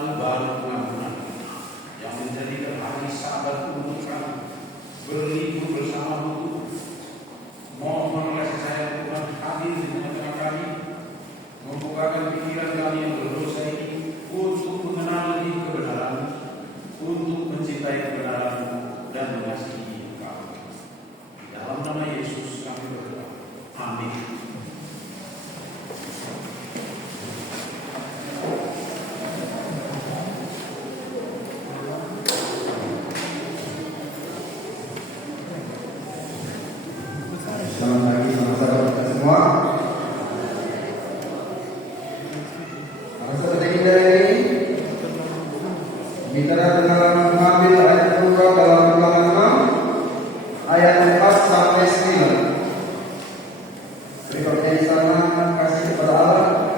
tahun baru pengampunan yang menjadikan hari Sabat untuk kami berlibur bersama buku. Mohon kasih sayang Tuhan hadir di tengah-tengah kami, membukakan pikiran kami yang berdosa ini untuk mengenal lebih kebenaran, untuk mencintai kebenaran dan mengasihi Engkau. Dalam nama Yesus kami berdoa. Amin. Selamat pagi saudara kita semua. Masa ketiga ini bicara tentang mengambil ayat Tuhan dalam Ulangan 6 ayat 4 sampai 9. Berikutnya di sana kasih kepada Allah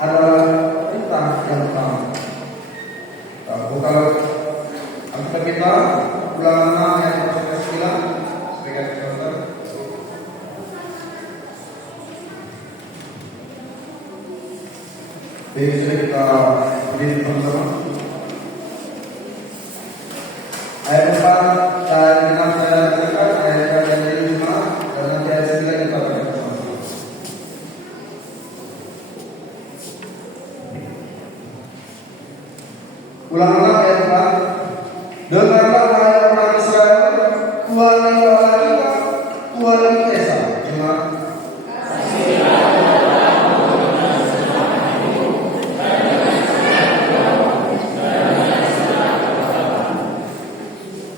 adalah perintah yang utama. Buka Alkitab kita Ulangan 6 ayat 4 sampai 9 sebagai contoh. Jadi kita berdiri bersama. Ayat 4 dan 6 saya bacakan, ayat 4 dan 5 dan nanti ayat 9 kita baca bersama. Ulang-ulang ayat 4. Dengarlah hai orang Israel, Tuhan yang Allah kita, Tuhan yang Esa. Jemaat.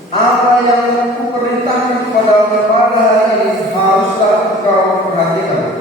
Apa yang kuperintahkan kepadamu pada hari ini haruslah engkau perhatikan.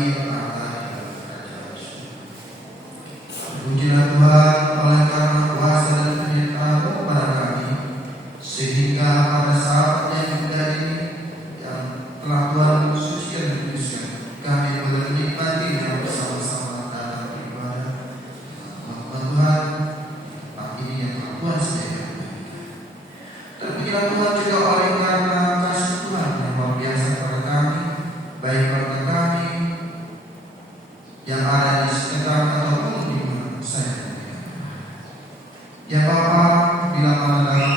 kami bertambah di dalam kerajaan surga. Pujilah Tuhan oleh karena kuasa dan penyertaan kepada kami, sehingga pada saat yang menjadi yang telah Tuhan sucikan dan kuduskan, kami boleh menikmatinya bersama-sama dalam ibadah. Tuhan, pagi ini yang telah Tuhan sediakan. Terpujilah Tuhan juga oleh karena kasih Tuhan yang luar biasa kepada kami, baik kepada kami yang ada di sekitar ataupun di mana saja. Ya Bapa, bila mana dalam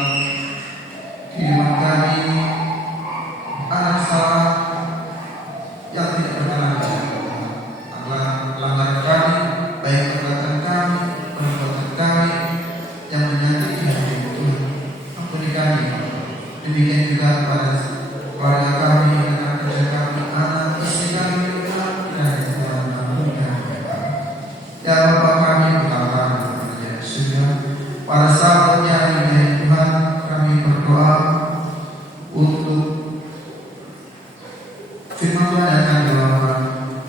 kehidupan kami ada salah yang tidak berkenan adalah pelanggaran kami, baik perbuatan kami, perbuatan kami yang menyakiti hati Tuhan. Ampuni kami. Demikian juga kepada keluarga kami, rekan kerja kami, anak istri kami, dan Tuhan ampuni kami. Ya Bapa, kami berdoa kepada surga. Pada saatnya ini Tuhan, kami berdoa untuk firman Tuhan yang akan dibawakan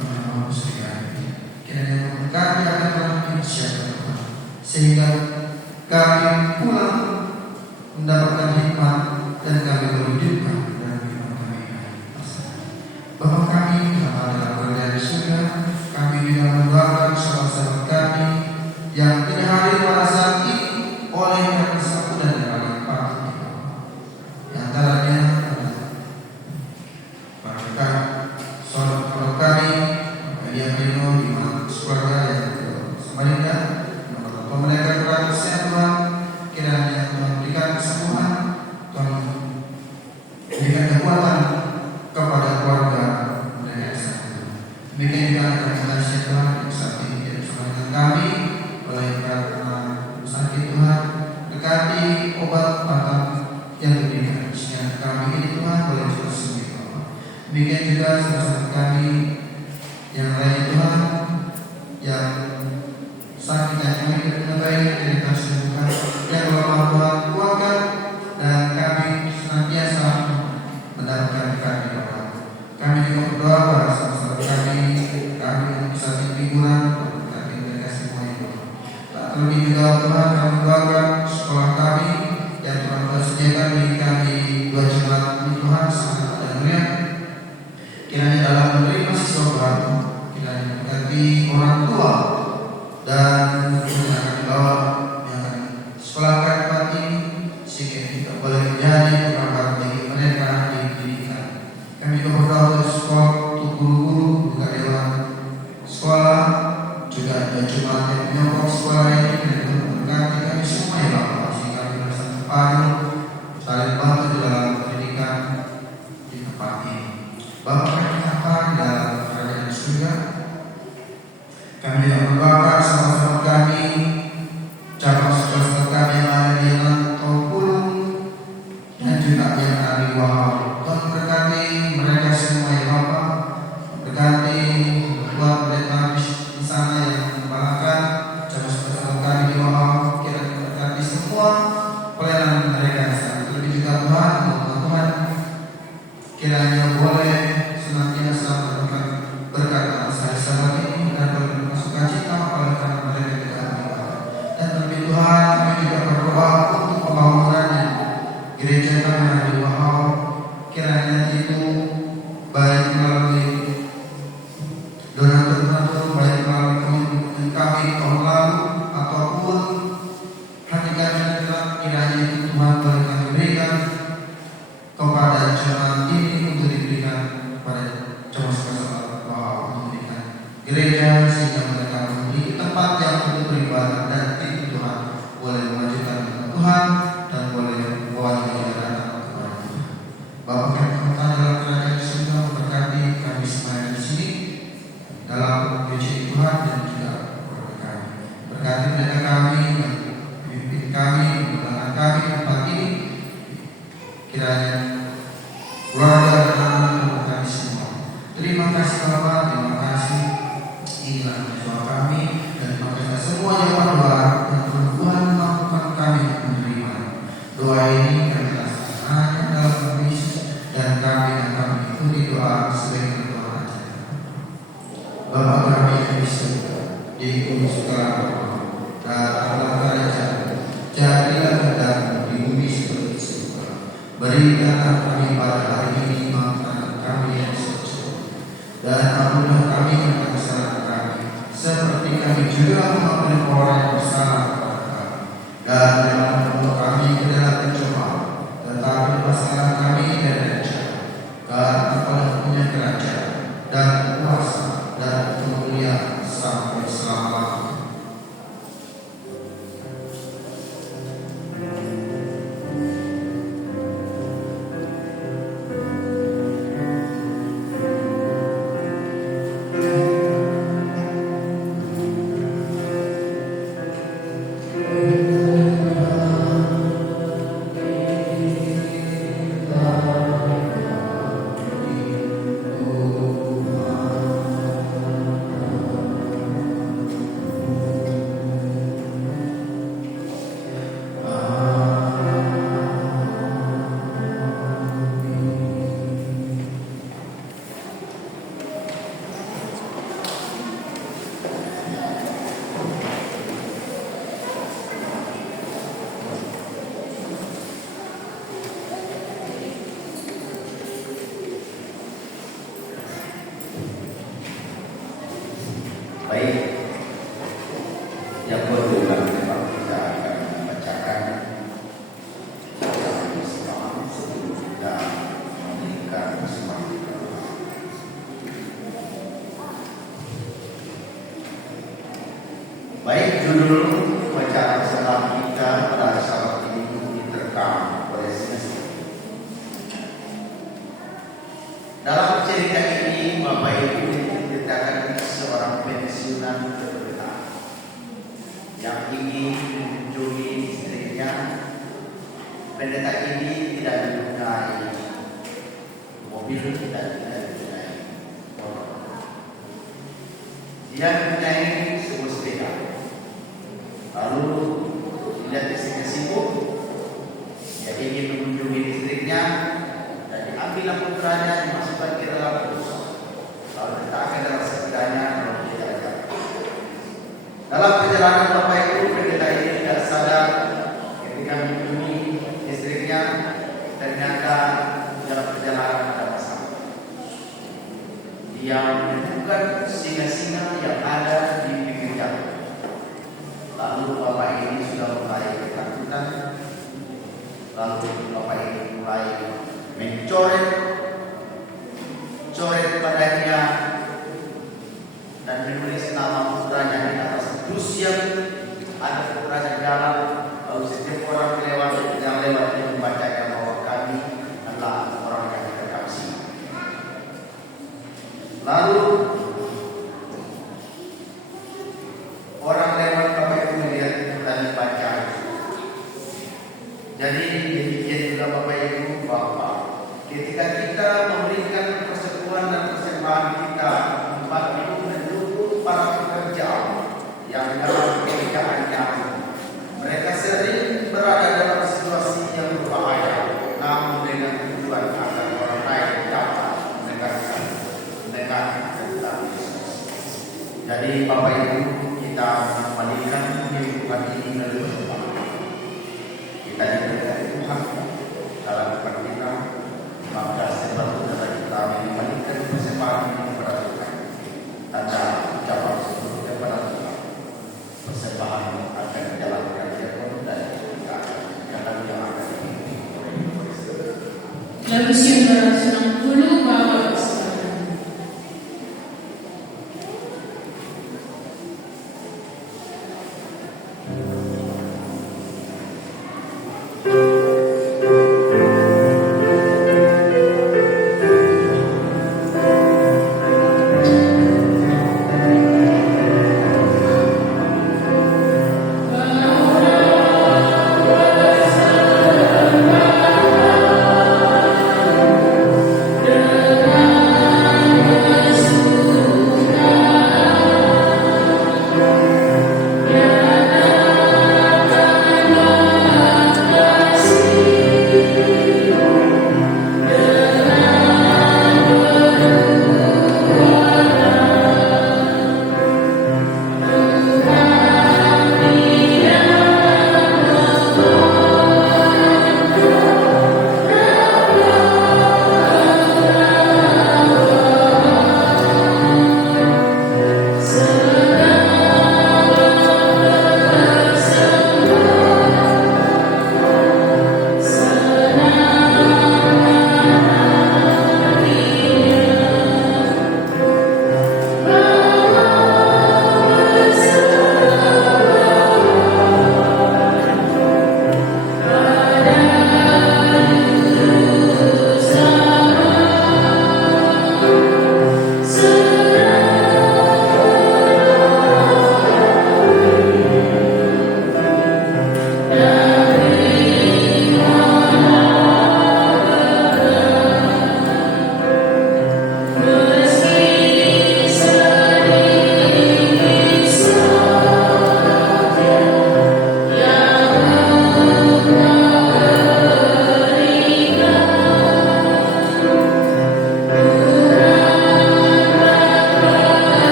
pada surga. Kiranya kami akan melakukan siapa Tuhan, sehingga kami pulang mendapatkan hikmat dan kami berhidupkan dalam firman kami. Bapa kami yang ada dalam surga, kami juga mendoakan sahabat-sahabat kami yang tidak hadir pada saat ini oleh karena satu dan lain faktor. Yang antaranya mereka saudara kami yang Rino di mana keluarga yang Samarinda, menurut mereka kurang kesehatan, kiranya Tuhan berikan kesembuhan, Tuhan berikan kekuatan kepada keluarga mereka satu. Demikian juga dengan Tuhan yang saat ini bersama dengan kami oleh karena sakit Tuhan, dekati obat batang yang diberikan sehingga kami ini Tuhan boleh terus sembuh. Demikian juga saudara kami yang lain Tuhan yang sakit dan kami dengan baik dari kesembuhan yang lemah Tuhan kuatkan dan kami senantiasa mendapatkan kami Tuhan. Kami juga berdoa pada saudara kami yang bisa hiburan kami mereka semua itu. Terlebih juga Tuhan kami doakan sekolah kami yang Tuhan tersediakan bagi kami 2 jemaat Tuhan sangat dan mulia. Kiranya dalam menerima siswa baru, kiranya mengganti orang tua dan yang akan dibawa yang akan sekolahkan tempat ini sehingga kita boleh menjadi pengabat bagi mereka di pendidikan. Kami juga berdoa untuk sekolah, untuk guru-guru, juga dewan sekolah, juga ada jemaat yang menyokong sekolah ini dan mengganti kami semua ya Bapak, sehingga kami bisa terpadu saling bantu di dalam pendidikan di tempat ini. Bapak kami apa di dalam kerajaan surga, kami yang mendoakan sama-sama kami, cabang saudara kami yang ada di Tolpulung dan juga yang ada di Wahab. Tuhan berkati mereka semua ya Bapak, berkati buat mereka di sana yang membalakan cabang saudara kami di Wahab, kiranya berkati semua pelayanan mereka. Terlebih juga Tuhan, Tuhan kiranya boleh senantiasa mendapatkan berkat atas hari Sabat ini dan boleh masuk sukacita oleh karena mereka juga beribadah. Dan terlebih Tuhan, kami juga berdoa untuk pembangunannya gereja kami di Wahab, kiranya itu baik melalui donatur-donatur, baik melalui komitmen kami tahun lalu ataupun hati kami adalah kiranya itu Tuhan boleh kami berikan kepada jemaat ini untuk diberikan kepada jemaat sekolah bahwa untuk diberikan gereja sehingga mereka memiliki tempat yang untuk beribadah dan itu Tuhan boleh memajukan Tuhan dan boleh membawa kita datang kepada Tuhan. Bapak kami dalam kerajaan surga memberkati kami semua di sini dalam puji Tuhan dan juga keluarga kami. Berkati mereka kami, pimpin kami, memberkati kami tempat ini. Kiranya keluarga dan anak-anak kami semua. Terima kasih Bapak, terima kasih. Inilah doa kami dan terima kasih semua yang berdoa dan Tuhan mampukan kami menerima doa ini kami rasakan hanya dalam nama Yesus dan kami akan mengikuti doa sebagai doa aja. Bapa kami yang di surga, dikuduskanlah namamu, datanglah kerajaanmu, jadilah kehendakmu di bumi seperti di surga. Berikanlah kami pada hari ini makanan kami yang secukupnya, dan ampunilah kami akan kesalahan kami, seperti kami juga mengampuni orang yang bersalah kepada kami. Dan jangan membawa kami ke dalam pencobaan, tetapi lepaskanlah kami dari jahat. Karena Engkau punya kerajaan dan kuasa dan kemuliaan sampai selama-lamanya. Baik, yang kedua memang kita akan membacakan Islam sebelum kita memberikan semangat. Baik, judul bacaan salam kita pada saat ini diterkam oleh semesta. Dalam cerita ini, Bapak Ibu diceritakan seorang pensiunan terkenal yang ingin mengunjungi istrinya. Pendeta ini tidak mempunyai mobil, tidak mempunyai motor. Dia mempunyai sebuah sepeda. Lalu dilihat istrinya sibuk, dia ingin mengunjungi istrinya dan diambillah putranya dimasukkan ke dalam bus. Lalu diletakkan dalam sepedanya lalu dijalankan. Dalam perjalanan Bapak Ibu, pendeta ini tidak sadar ketika mengunjungi istrinya, ternyata dalam perjalanan ada masalah. Dia menemukan singa-singa yang ada di pinggir jalan. Lalu Bapak ini sudah mulai ketakutan. Lalu Bapak ini mulai mencoret padanya dan menulis nama putranya di atas dus yang ada putranya di dalam. Lalu setiap orang yang lewat dia membacanya bahwa kami adalah orang yang terkasih. Lalu orang lewat Bapak Ibu melihat dan baca. Jadi demikian juga Bapak Ibu bahwa ketika kita memberikan persekutuan dan persembahan kita, Bapak Ibu mendukung para pekerja yang dalam pekerjaannya mereka sering berada dalam situasi yang berbahaya, namun dengan tujuan agar orang lain dapat mendengar tentang Yesus. Jadi Bapak Ibu, kita mengembalikan kehidupan ini melalui Tuhan. Kita diberikan Tuhan dalam kita, maka sebab kita mengembalikan persembahan ini kepada Tuhan. Tanda ucapan sebelum kepada Tuhan. Persembahan akan dijalankan dia pun dan kita akan yang akan Lagu 960 bawa keselamatan. Thank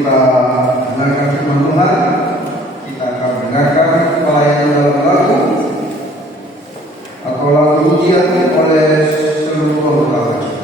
kita dengarkan firman Tuhan, kita akan dengarkan pelayanan dalam lagu atau lagu ujian oleh seluruh anggota majelis.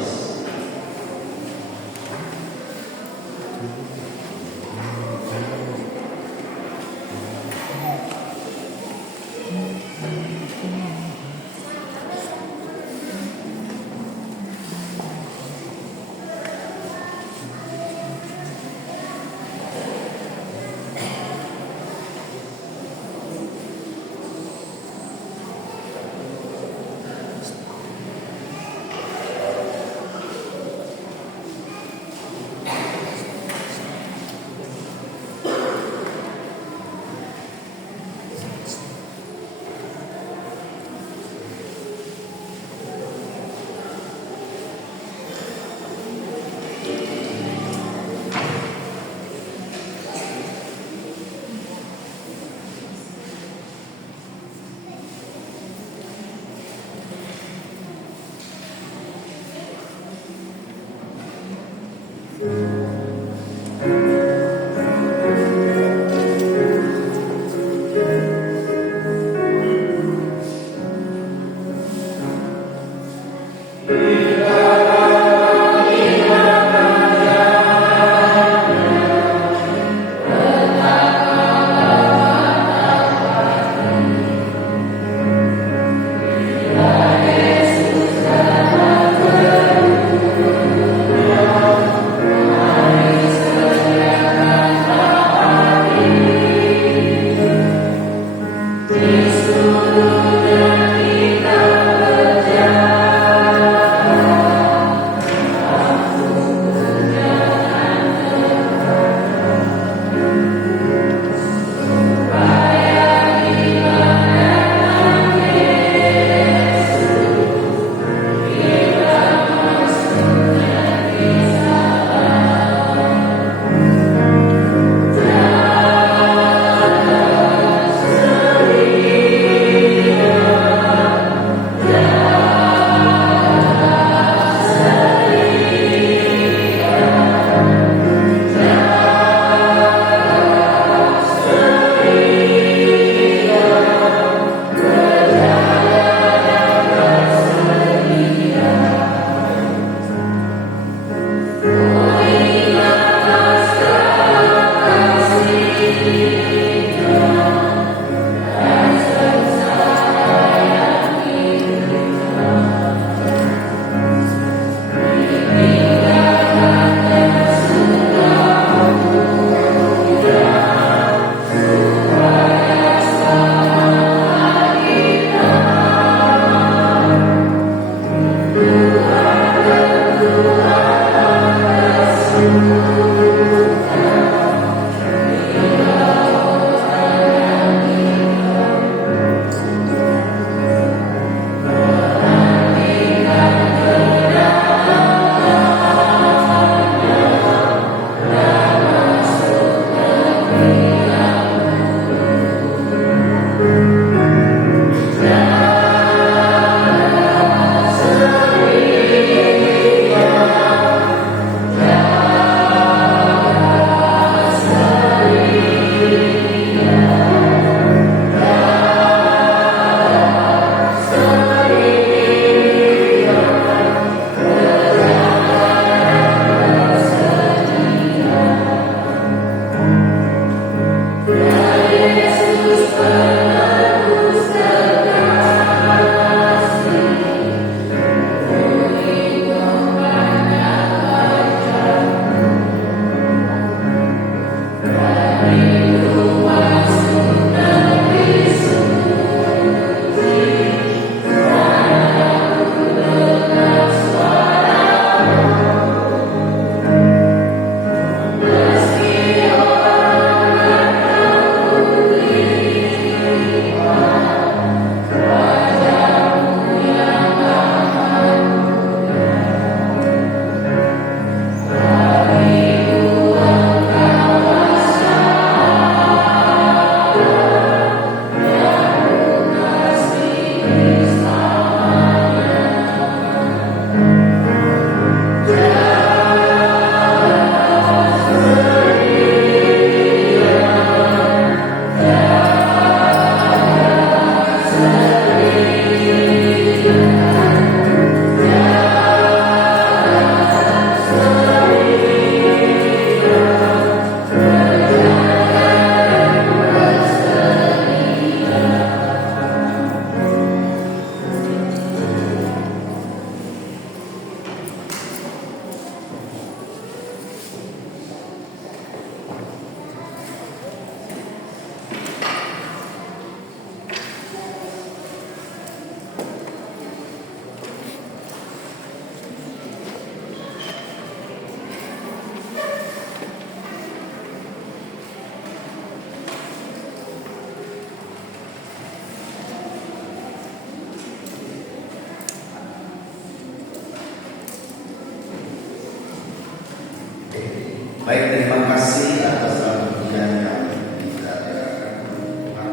Baik, terima kasih atas pujian yang kita Tuhan.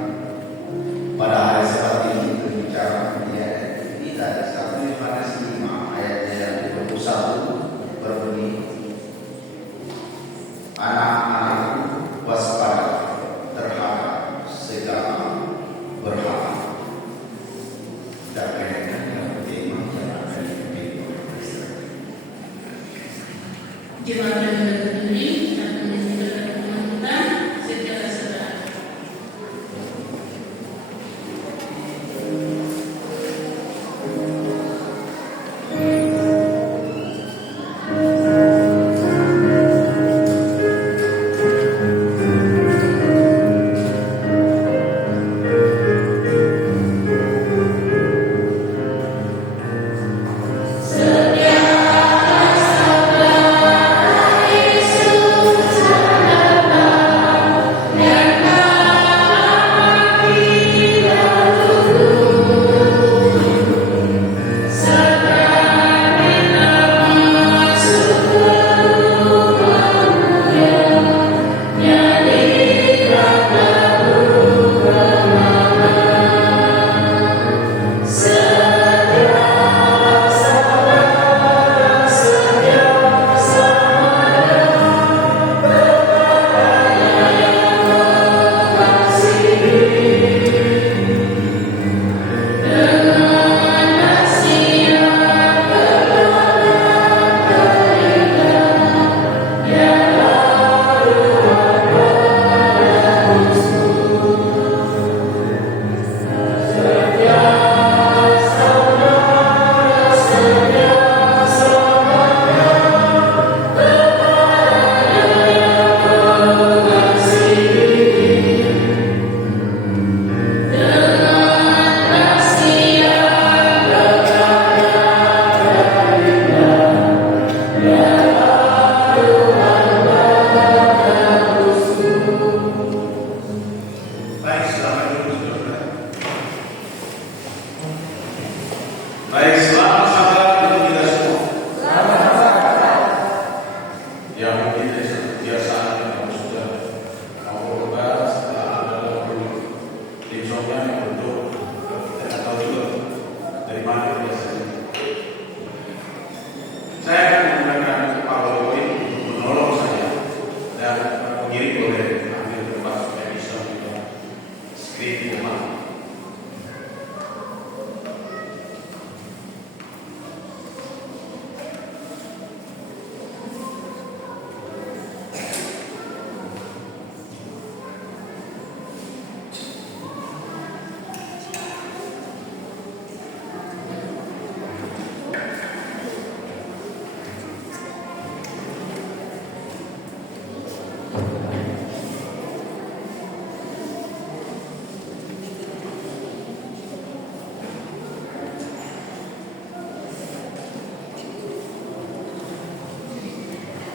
Pada hari seperti ini berbicara kita ada 1 Yohanes 5 ayatnya yang 21 berbunyi, anak-anakku waspada terhadap segala berhala. Dan ayatnya yang pertama yang akan dipimpin Jemaat yang berdiri akan mendengarkan pengamatan secara sedang.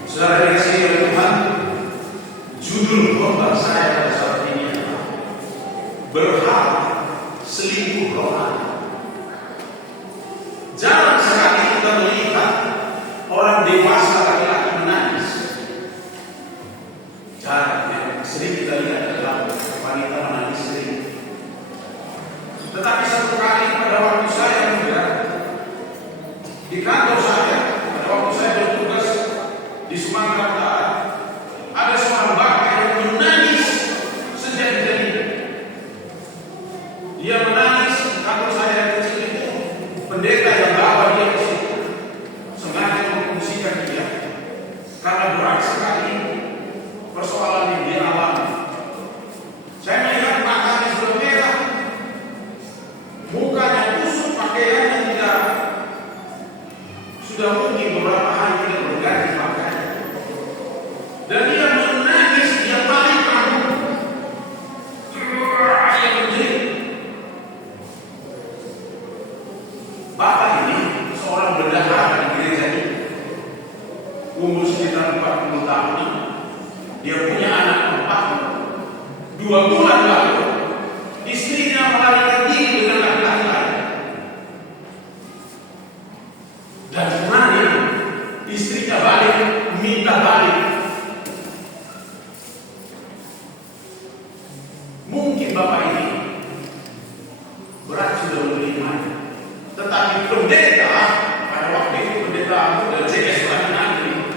Saudara dikasihi oleh Tuhan, judul khotbah saya pada saat ini adalah berhala selingkuh rohani. Jarang sekali kita melihat orang dewasa laki-laki menangis. Jarang, yang sering kita lihat adalah wanita menangis sering. Tetapi satu kali pada waktu saya muda di kantor saya, pada waktu saya bertugas di Sumatera Utara, ada seorang bapak yang menangis sejadi-jadinya. Dia menangis, kantor saya yang kecil itu, pendeta yang bawa dia ke situ sengaja memfungsikan dia karena berat sekali persoalan yang dia alami. Saya melihat matanya sudah merah, mukanya kusut, pakaiannya tidak, sudah mungkin beberapa hari tidak berganti pakaian. Dan dia menangis, dia balik kamu. Dia menjerit. Bapak ini seorang bendahara di gereja ini, umur sekitar 40 tahun. Dia punya anak 4. 2 bulan lalu istrinya melarikan diri dengan laki-laki lain. Dan kemarin istrinya balik, minta balik. Mungkin Bapak ini berat sudah menerimanya, tetapi pendeta pada waktu itu pendeta dan CKS nanti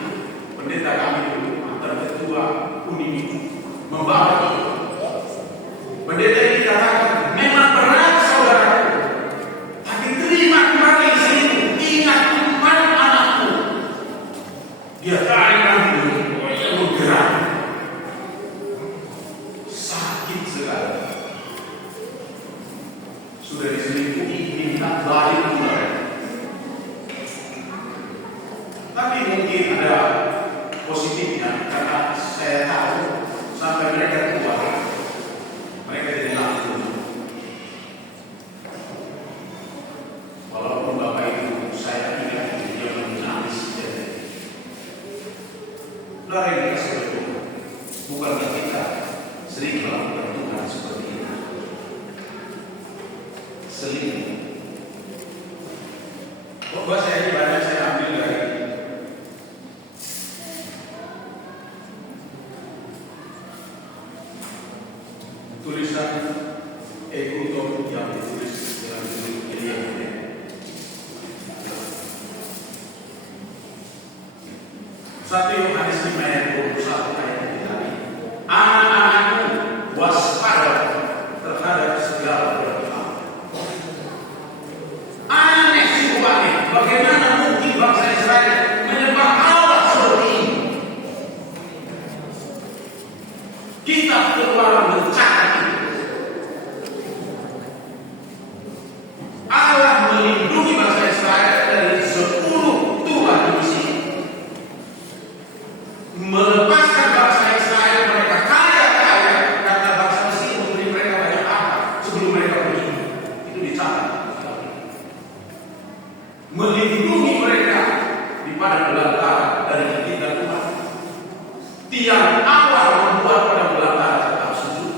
pendeta kami dulu antara ketua Unimi membawa pendeta ini katakan memang berat saudara, tapi terima kembali di sini, ingat Tuhan anakku, dia tarik rambut, dia bergerak, sakit sekali, sudah diselingkuhi, minta balik kembali. Tapi mungkin ada positifnya karena saya tahu sampai mereka tua, mereka tidak langsung. Walaupun Bapak itu saya ingat dia menangis. Saudara yang dikasih oleh Tuhan, bukankah kita sering melakukan Tuhan seperti ini? Seling. Bahasa ini banyak saya ambil dari tulisan Ekuton yang ditulis dalam buku Elia. 1 Yohanes 5 ayat 21 ayat 3. Anak-anakku, waspada terhadap segala perbuatan. Aneh situasi, bagaimana mungkin bangsa Israel menyembah Allah seperti ini? Kitab Keluaran mencatat Allah melindungi bangsa Israel dari 10 Tuhan misi, melepaskan bangsa Israel, mereka kaya karena bangsa Mesir memberi mereka banyak harta sebelum mereka pergi. Itu dicatat. Melindungi mereka di padang belantara dari ketidakpuan Tuhan. Tiang awal membuat padang belantara tetap sejuk.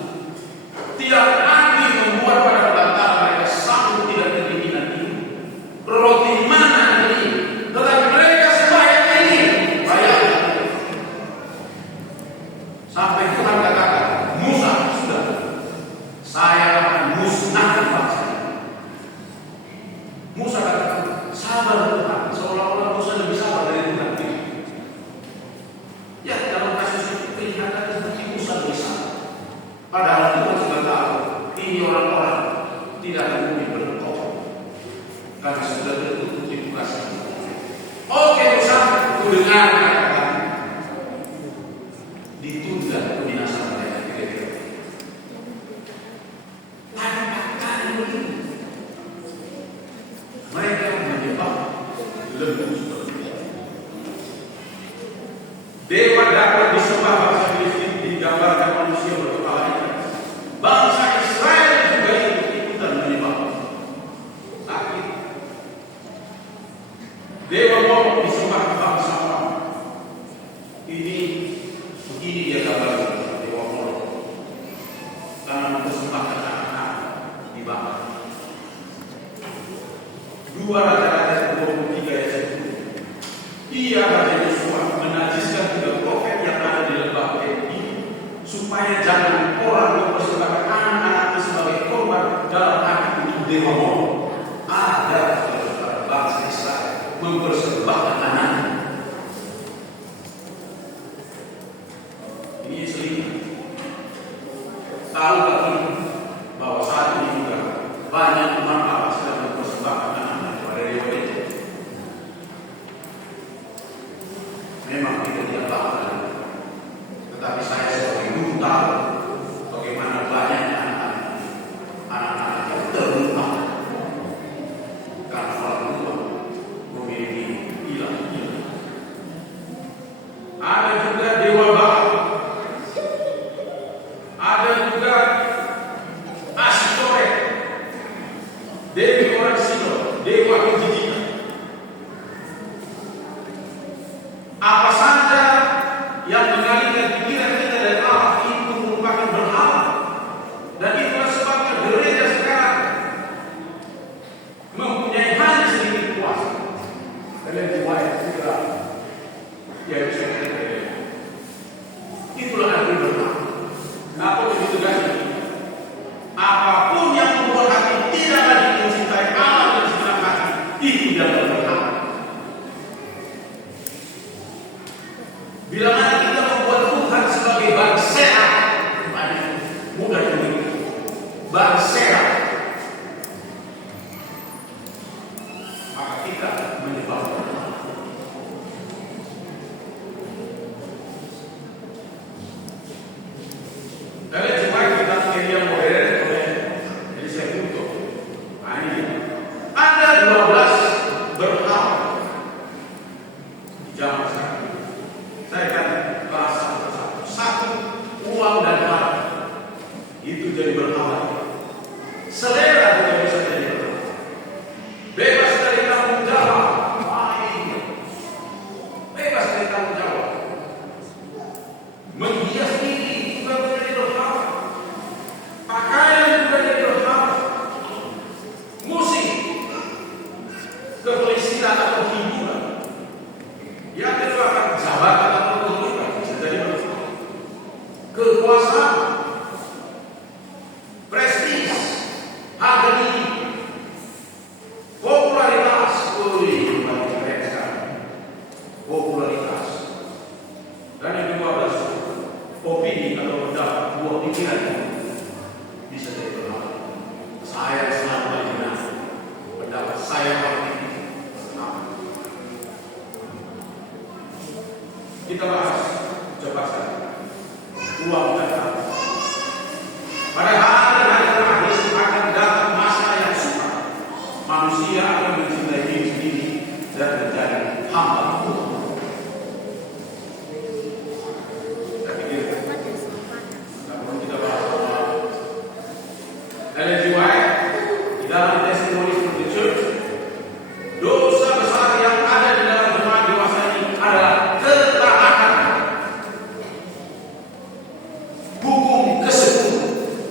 Tiang api membuat padang belantara mereka sanggup tidak kedinginan itu. Roti mana ini? Tetapi mereka sembahyang ini bayar. Sampai Tuhan katakan, Musa sudah, saya akan musnahkan bangsa ini. Musa katakan, sabar Tuhan, seolah-olah Musa lebih sabar dari Tuhan. Ya, dalam kasus itu kelihatan seperti Musa lebih sabar. Padahal Tuhan sudah tahu, ini orang-orang tidak akan mungkin berkata karena sudah tertutup di muka sana. Oke Musa, ku dengar kata-kata ditunda kebinasaan mereka kira-kira. Tanpa kali ini mereka menyembah lembu seperti itu. Dewa dapat disembah bangsa Filistin digambarkan manusia berkepala ikan. Bangsa Israel juga ikut-ikutan menyembah. Sakit. Dewa Molok disembah bangsa orang. Ini begini dia gambarkan Dewa Molok. Karena mempersembahkan anak-anak di bangsa. 2 Raja-Raja 23 ayat 10. Ia Raja Yosua menajiskan 3 profet yang ada di lembah ini supaya jangan orang mempersembahkan anak-anak sebagai korban dalam hati untuk Dewa Molok. Ada bangsa Israel mempersembahkan anak. Ini seling. Tahu tak bahwa saat ini juga banyak umat Allah sedang mempersembahkan anak kepada Dewa itu. Memang tidak tahu, tetapi saya sebagai guru tahu bagaimana banyaknya anak-anak yang terluka karena orang tua memiliki ilah-ilah. Ada juga dewa Baal, ada juga Astoret, jadi berhala. Selera juga bisa jadi berhala. Bebas dari tanggung jawab. Bebas dari tanggung jawab. Menghias diri juga menjadi berhala. Pakaian juga jadi berhala. Musik, kepolisian atau hiburan. Yang kedua akan jabatan atau kedudukan bisa jadi berhala. Kekuasaan, prestis, harga diri, popularitas, popularitas. Dan yang kedua opini atau pendapat, buah pikiran bisa jadi berhala. Saya selalu benar, pendapat saya paling tinggi. Kita bahas cepat saja. Uang dan harta. Pada hari terakhir akan datang masa yang sukar. Manusia akan mencintai diri sendiri dan menjadi hamba uang. Saya pikir kalau kita bahas Ellen G. White di dalam Testimonies from the Church, dosa besar yang ada di dalam jemaat dewasa ini adalah ketaatan. Hukum ke-10,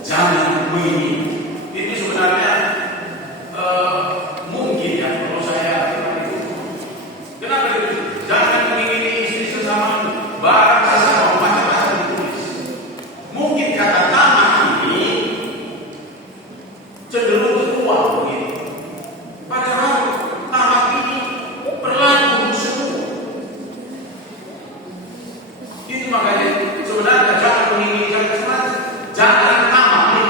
jangan mengingini. Itu sebenarnya mungkin ya kalau saya itu. Kenapa itu? Jangan mengingini istri sesama, barang sesama, macam-macam ditulis. Mungkin kata tamak ini cenderung keluar begitu. Padahal tamak ini berlaku semua. Itu makanya sebenarnya jangan mengingini jangan tamak ini.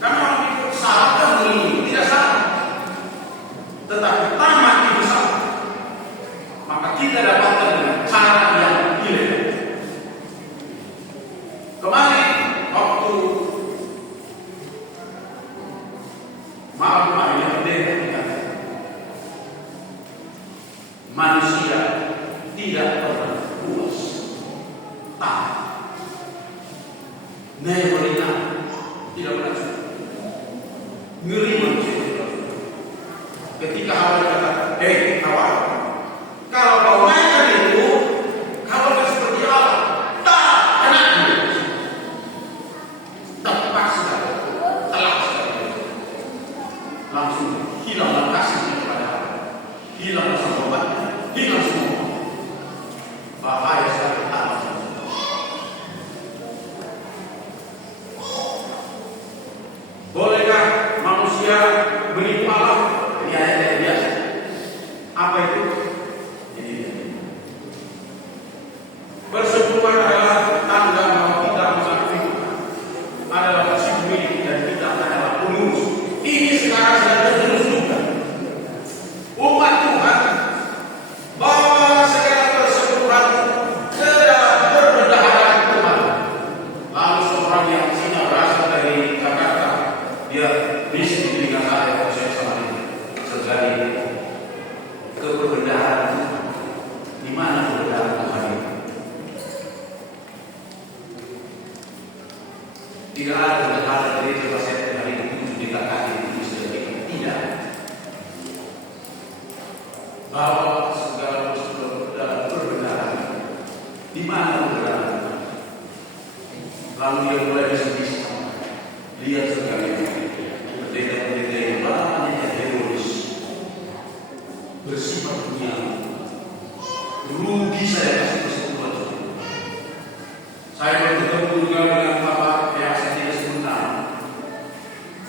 Karena orang itu salah dan mengingini tidak salah. Tetapi tamak itu salah. Maka kita dapatkan dengan cara yang ilegal. Kemarin waktu malam yang pendek dikatakan manusia tidak pernah puas. Never enough. Tidak pernah cukup. Ngeri manusia tidak cukup. Ketika Hawa berkata, hei Hawa, kalau kau mainkan itu, kau akan seperti Allah. Tak kena dia. Tepat sekali. Telah sekali. Langsung hilanglah kasihnya kepada Allah. Hilanglah sahabatnya. Hilang semua. Bahaya sekali. Bolehkah manusia menipu Allah? Ini ayat yang biasa. Apa itu? Ini persekutuan adalah tanda bahwa kita mengakui adalah si pemilik dan kita adalah pengurus. Ini sekarang sedang terus juga. Umat Tuhan bawa segala persekutuan ke dalam perbendaharaan Tuhan. Lalu seorang yang Cina berasal dari Jakarta, dia bisa diberikan saya sama dia terjadi ke perbendaharaan Tuhan. Di mana perbendaharaan Tuhan itu? Tidak ada perbendaharaan gereja pasien hari itu dikatakan itu sudah tidak. Bahwa segala sesuatu dalam perbendaharaan. Di mana perbendaharaan Tuhan? Lalu dia mulai bisnis. Lihat sekali. Pendeta-pendeta yang banyak yang herois, bersifat dunia, rugi saya kasih persekutuan. Saya bertemu juga dengan Bapak yang saya tidak sebutkan.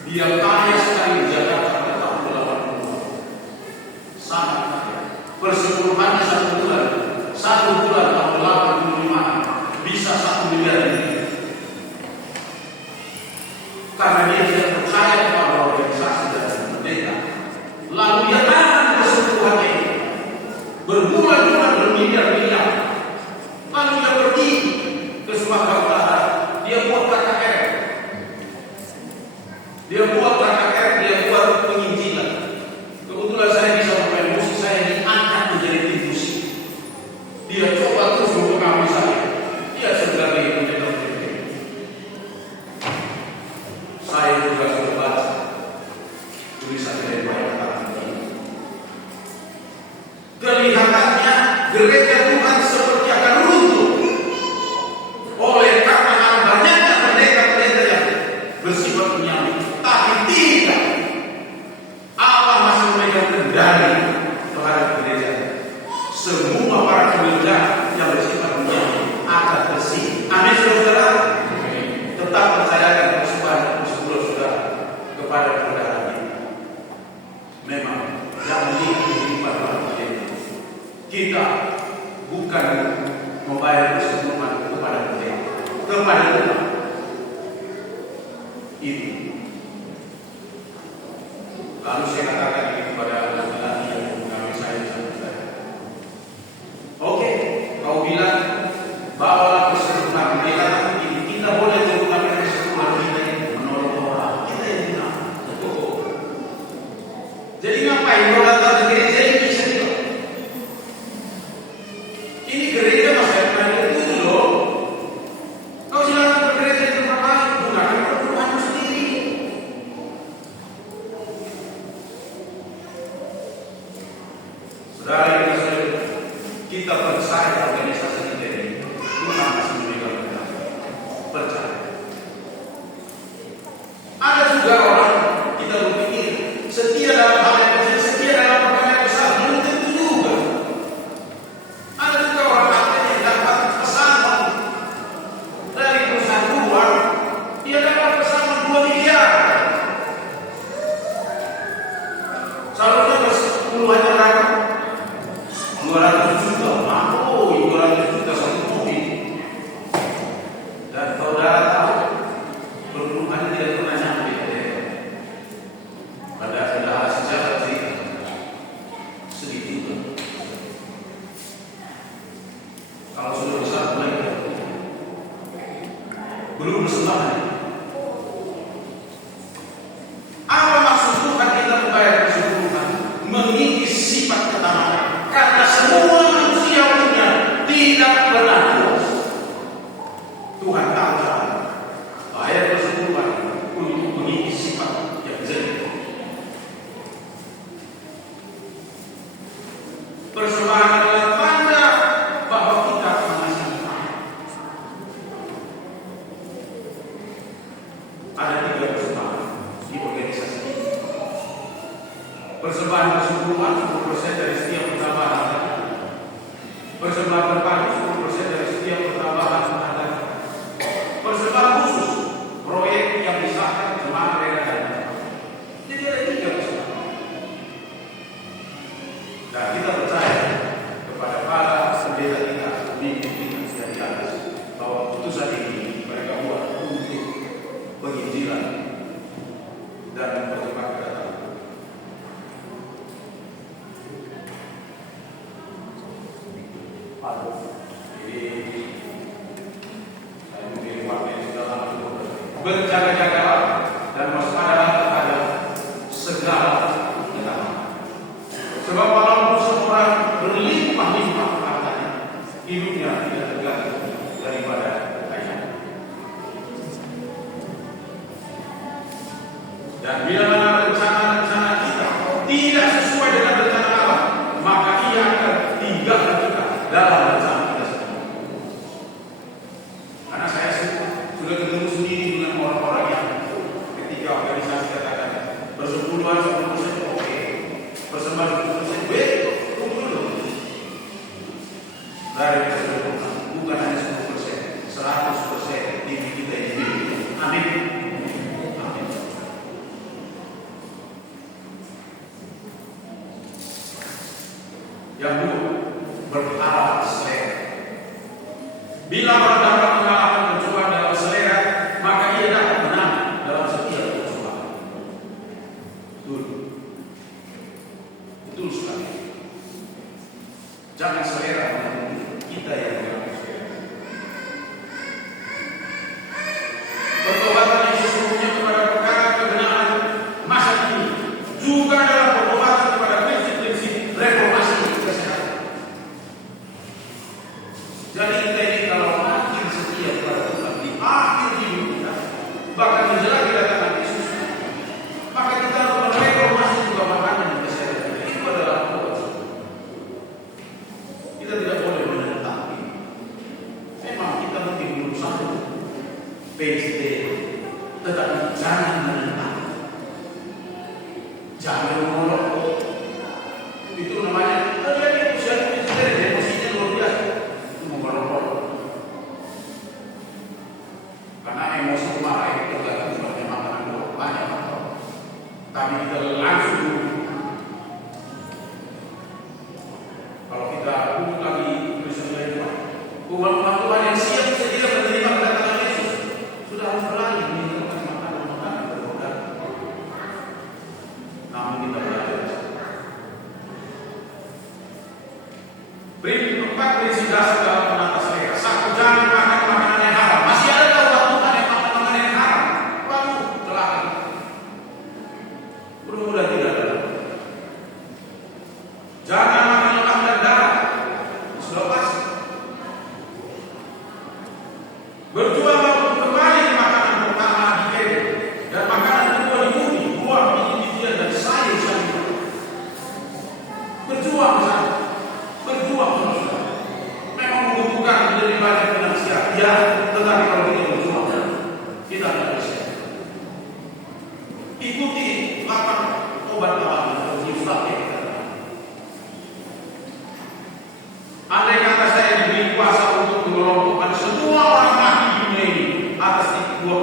Dia kaya sekali di Jakarta pada tahun 80. Sangat kaya. Persekutuannya 1 bulan. 1 bulan tahun 85 bisa 1 miliar. Karena dia tidak percaya kepada organisasi dan pendeta. Lalu dia tahan persekutuannya ini berbulan-bulan bermiliar-miliar. Lalu dia pergi ke suatu kota itu. Lalu saya katakan ini kepada laki-laki yang mengawasi saya. Oke, kau bilang bawalah keseruan. Dia kata begini, kita boleh menggunakan keseruan kita yang menolong orang. Kita yang bilang. Jadi ngapain kau datang ke gereja ini sendiri? Ini gereja masa yang paling dulu loh. Kau silakan bergereja di tempat lain, gunakan keperluanmu sendiri. Saudara yang kasih, kita percaya organisasi kita ini Tuhan masih memberikan kita. Percaya. Ada juga orang kita berpikir setia dalam hal yang kecil, setia dalam perkara yang besar, belum tentu juga. Ada juga orang yang dapat pesanan dari perusahaan luar, dia dapat pesanan 2 miliar. Seharusnya puluhan orang 200 juta, 200 juta satu mobil. Dan saudara tahu, perpuluhannya tidak pernah nyampe. Pada sejarah cerita sedikit juga. Kalau sudah besar mulai belum bersembahan. Apa maksud Tuhan kita membayar keseluruhan? Mengikis sifat ketamakan. Karena semua manusia punya tidak pernah puas. Tuhan tahu cara bayar keseluruhan untuk mengikis sifat yang jelek. Persembahan adalah tanda bahwa kita mengasihi Tuhan. Ada 3 persembahan di organisasi ini. Persembahan keseluruhan 10% dari setiap pertambahan. Persembahan terpadu 10% dari setiap pertambahan ada. Persembahan khusus proyek yang disahkan jemaah dan. Jadi ada 3 persembahan. Dan kita percaya kepada para pendeta kita, pemimpin kita di atas, bahwa putusan ini mereka buat untuk penginjilan dan mempercepat kedatangan. Jadi saya memilih waktu yang sudah lama untuk berjaga-jagalah dan waspadalah terhadap segala ketamakan. Sebab walaupun seorang berlimpah-limpah hartanya, hidupnya tidak tergantung daripada kekayaan. Dan bila mana rencana-rencana kita tidak sesuai dengan rencana Allah, maka ia akan tinggalkan kita dalam rencana kita sendiri. Karena saya sudah ketemu sendiri dengan orang-orang yang ketika organisasi katakan persepuluhan 10% oke, persembahan 10% tunggu dulu. Dari keseluruhan, bukan hanya 10%, 100% diri kita ini. Amin. Amin. Yang kedua, berharap selera. Bila orang dapat mengalahkan percobaan dalam selera, maka ia dapat menang dalam setiap percobaan. Betul sekali. Jangan selera menentukan, kita yang mengambil selera. Pertobatan yang sesungguhnya kepada perkara kebenaran masa kini juga adalah pertobatan kepada prinsip-prinsip reformasi kesehatan. Jadi kita ini kalau makin setia kepada Tuhan di akhir hidup kita, bahkan menjelang kedatangan Yesus, maka kita harus mereformasi juga makanan dan kesehatan. Itu adalah pertobatan. Kita tidak boleh menentang ini. Memang kita mungkin belum sanggup PhD, tetapi jangan menentang. Jangan menolak. Itu namanya terjadi usia PhD, emosinya luar biasa. Itu menolak. Karena emosi marah itu tergantung pada makanan banyak. Tapi kita langsung kalau kita duduk lagi bersama umat Tuhan yang siap sedia menerima kedatangan Yesus, sudah harus berlari meninggalkan makanan-makanan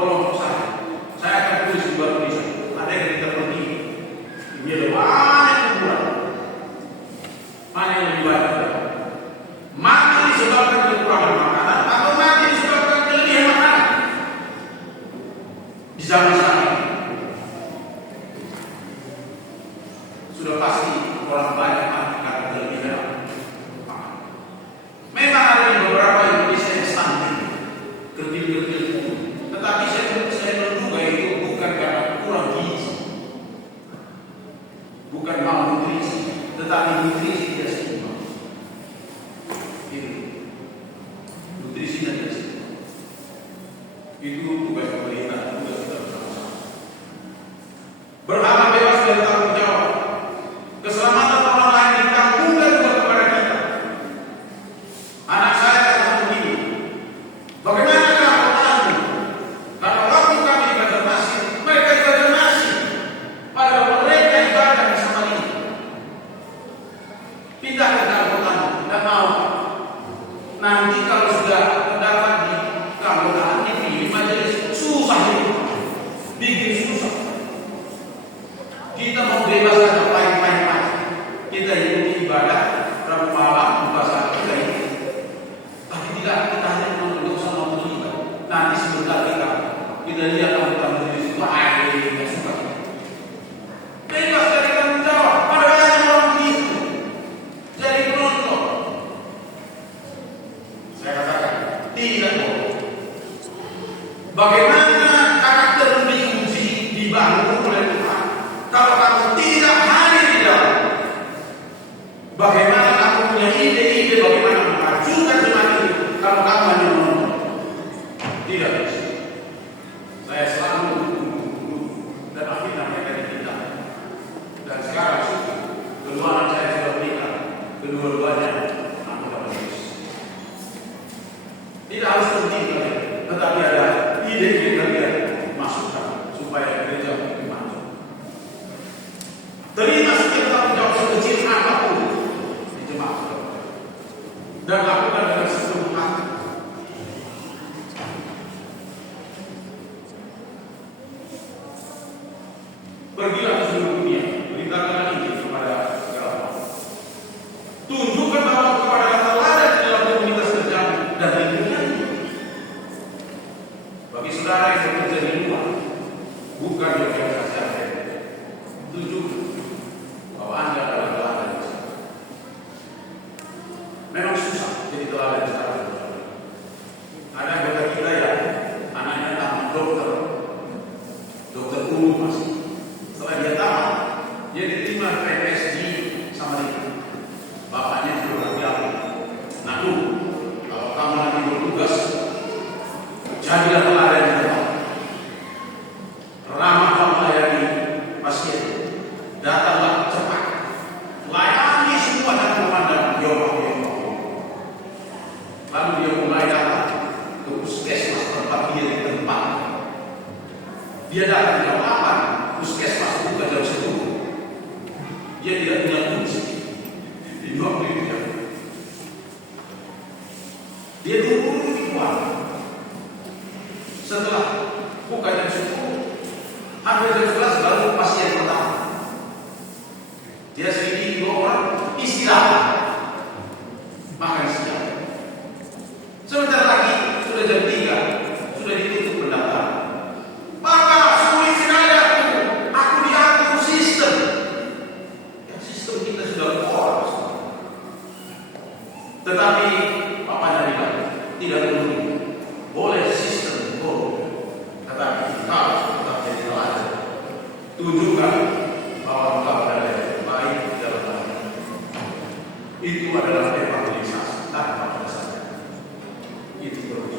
kelompok saya akan tulis sebuah tulisan. Ada yang kita pergi. Ini ada mana yang kurang, mana yang lebih baik. Mati disebabkan kekurangan makanan atau mati disebabkan kelebihan makanan di zaman sekarang. Sudah pasti orang banyak mati karena kelebihan makanan. Memang ada beberapa Indonesia yang stunting, kerdil-kerdil, tetapi saya menduga itu bukan karena kurang gizi, bukan malnutrisi, tetapi nutrisi tidak seimbang. Nutrisi tidak seimbang. Itu tugas pemerintah, tugas kita bersama-sama. Beramal bebas dari tanggung jawab. Keselamatan orang lain ditanggungan juga kepada kita. Anak saya kata begini, bagaimana kalau kamu? Karena waktu kami ibadah masjid, mereka ibadah masjid. Padahal mereka ibadah bersama ini. Pindah ke keanggotaan, tidak mau. Nanti kalau sudah terdapat di keanggotaan dipilih majelis, susah itu, bikin susah. Kita mau bebas saja main-main. Kita ikuti ibadah Rabu malam buka saat kita ini. Tapi tidak, kita hanya menonton sama terlibat. Nanti sebentar kita lihat anggota majelis itu yang suka. Bebas dari tanggung jawab. Padahal hanya orang begitu. Jadi penonton. Saya katakan tidak boleh. Bagaimana karakter diuji dibangun oleh Tuhan kalau kamu tidak hadir di dalam? Bagaimana kamu punya ide-ide bagaimana mengajukan jemaat ini kalau kamu hanya menonton? Tidak bisa. Saya selalu duduk dan akhirnya mereka ditindak. Dan sekarang kedua anak saya sudah menikah, kedua-duanya anggota majelis. Tidak harus penting kalian, tetapi ada ide-ide kalian masukkan supaya gereja maju. Terima setiap tanggung jawab sekecil apapun di jemaat dan lakukan dengan sepenuh hati. Pergilah ke seluruh dunia, beritakanlah Injil kepada segala orang. Tunjukkan bahwa kepada teladan di dalam komunitas kerjamu dan lingkungan. Bagi saudara yang bekerja di luar, bukan di organisasi Anda, tunjukkan bahwa Anda adalah teladan di sana. Memang susah jadi teladan di sana. Ada anggota kita yang anaknya tamat dokter umum masih. Setelah dia tamat, dia diterima PNS di Samarinda. Bapaknya sudah bilang, nah kalau kamu nanti bertugas, jadilah teladan di tempat. Ramah melayani pasien, datanglah cepat, layani semua dan memandang jauh. Lalu dia mulai datang ke puskesmas tempat dia di tempat. Dia datang jam 8, puskesmas buka jam 10. Dia tidak punya kunci di waktu itu. Dia dulu di luar. Setelah buka jam 10, hampir jam 11 baru pasien pertama. Dia sedikit 2 orang istirahat, makan siang. Sebentar lagi sudah jam 3, sudah ditutup pendaftaran. Bapak, sulit sekali aku diatur sistem. Ya, sistem kita sudah kolaps. Tetapi Bapaknya bilang tidak perlu. Boleh sistem korup, tetapi kalau tetap jadi teladan, tunjukkan bahwa engkau berada yang baik dalam hati. Itu adalah evangelisasi tanpa dasarnya. Itu perlu.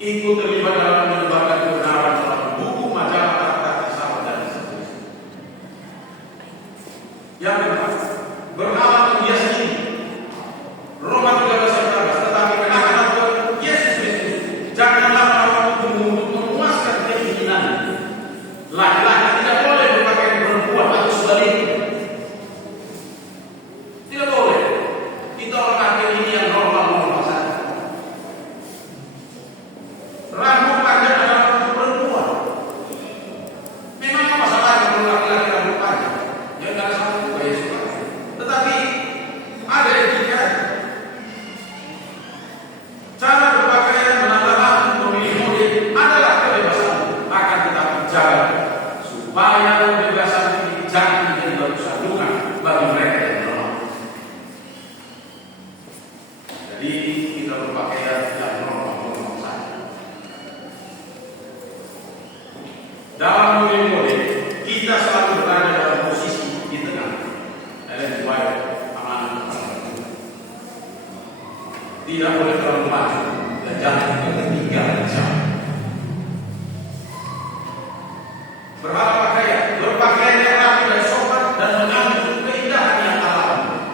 Ikut terlibat dalam menyebarkan kebenaran dalam buku, majalah, traktat, risalah dan seterusnya. Yang kedua, beramal menghias ini. Roma 13:19, tetapi kenakan Tuhan Yesus Kristus. Janganlah melakukan untuk memuaskan keinginan. Laki-laki tidak boleh berpakaian perempuan atau sebaliknya. Tidak boleh. Kita orang kaki ini yang normal saja. Rambut dalam mode kita selalu berada dalam posisi di tengah. Ellen White amanah tidak boleh terlalu maju dan jangan ketinggalan jam. Berpakaian yang rapi dan sopan dan mengandung keindahan yang alami.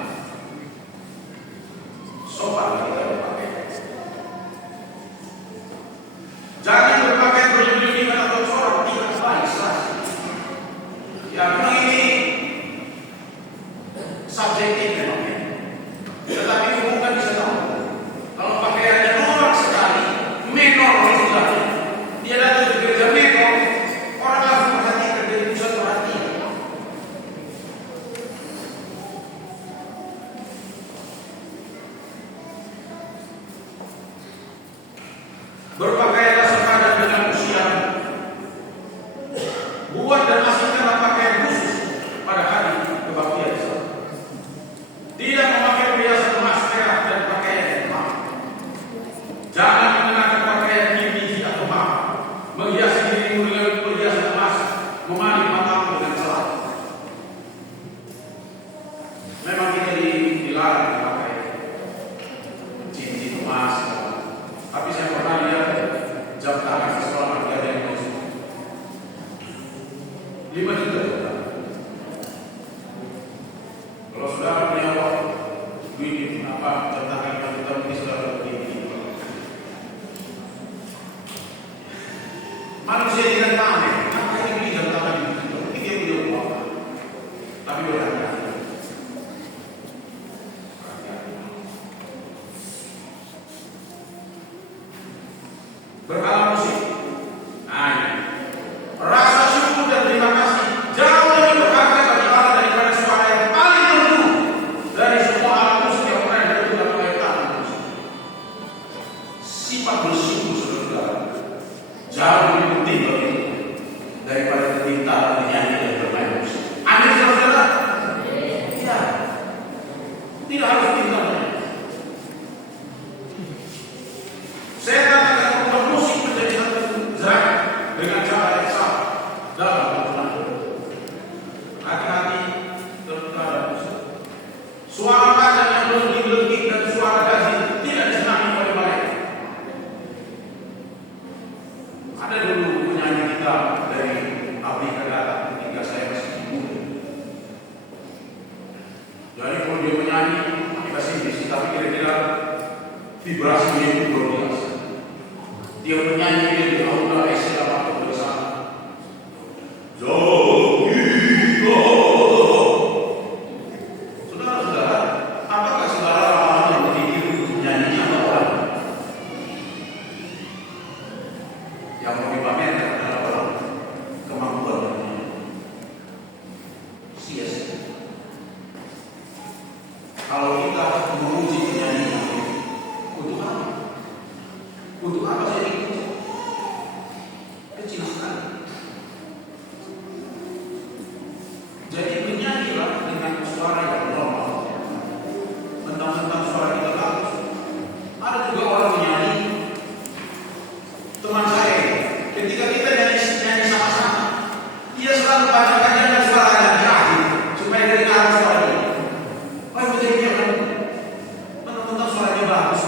Sopan kita berpakaian. Jangan berpakaian berlebih-lebihan atau corak tidak baik selasi. Ya, memang ini subjektif memang. Tetapi hubungan bisa tahu. Kalau pakaiannya norak sekali, menor istilahnya. Dia datang ke gereja menor, orang langsung perhatikan dari pusat perhatian. Berpakaianlah sepadan dengan usia. Buat dan asingkanlah pakaian khusus pada hari kebaktian Islam. Tidak memakai perhiasan emas, perak dan pakaian yang mahal. Jangan mengenakan pakaian biji atau mahal. Menghiasi dirimu dengan perhiasan emas, memanik matamu dengan celah. Memang kita dilarang memakai cincin emas. Tapi saya pernah lihat jam tangan seseorang ada yang masuk 5 juta. Kalau saudara punya duit apa jam tangan 5 juta mungkin saudara begini. Manusia tidak pamer. Apa yang dibeli jam tangan 5 juta? Mungkin dia punya uang. Tapi berhati-hati. Berhala musik. Rasa syukur dan terima kasih jauh lebih berharga bagi Allah daripada suara yang paling merdu dari semua alat musik yang pernah dibentuk dalam kaitan musik. Sifat bersyukur saudara jauh lebih penting bagi kita daripada bertinta, bernyanyi dan bermain musik. Amin saudara? Ya. Tidak harus pintar. Saya katakan bahwa musik menjadi satu zat dengan cara yang salah dalam penggunaan. Hati-hati terhadap musik. Suara kacang yang berlebih-lebih dan suara gaji tidak disenangi oleh mereka. Ada dulu penyanyi kita dari Afrika datang ketika saya masih muda. Jadi kalau dia menyanyi kita sih tapi kira-kira vibrasinya itu luar biasa. Dia menyanyi di aula Islam bersama. Saudara-saudara, apakah saudara orang yang berpikir untuk menyanyinya atau orang? Yang mau dipamerkan adalah orang kemampuan bernyanyi. Sia-sia. Kalau kita menguji penyanyi untuk apa? Untuk apa saya diuji? Kecil sekali. Jadi bernyanyilah dengan suara yang normal. Tentang suara kita bagus. Ada juga orang menyanyi. Teman saya, ketika kita nyanyi sama-sama, dia selalu bacakan dengan suara yang jahil supaya dia dengar suaranya. Oh, betul dia kan? Tentang suaranya bagus.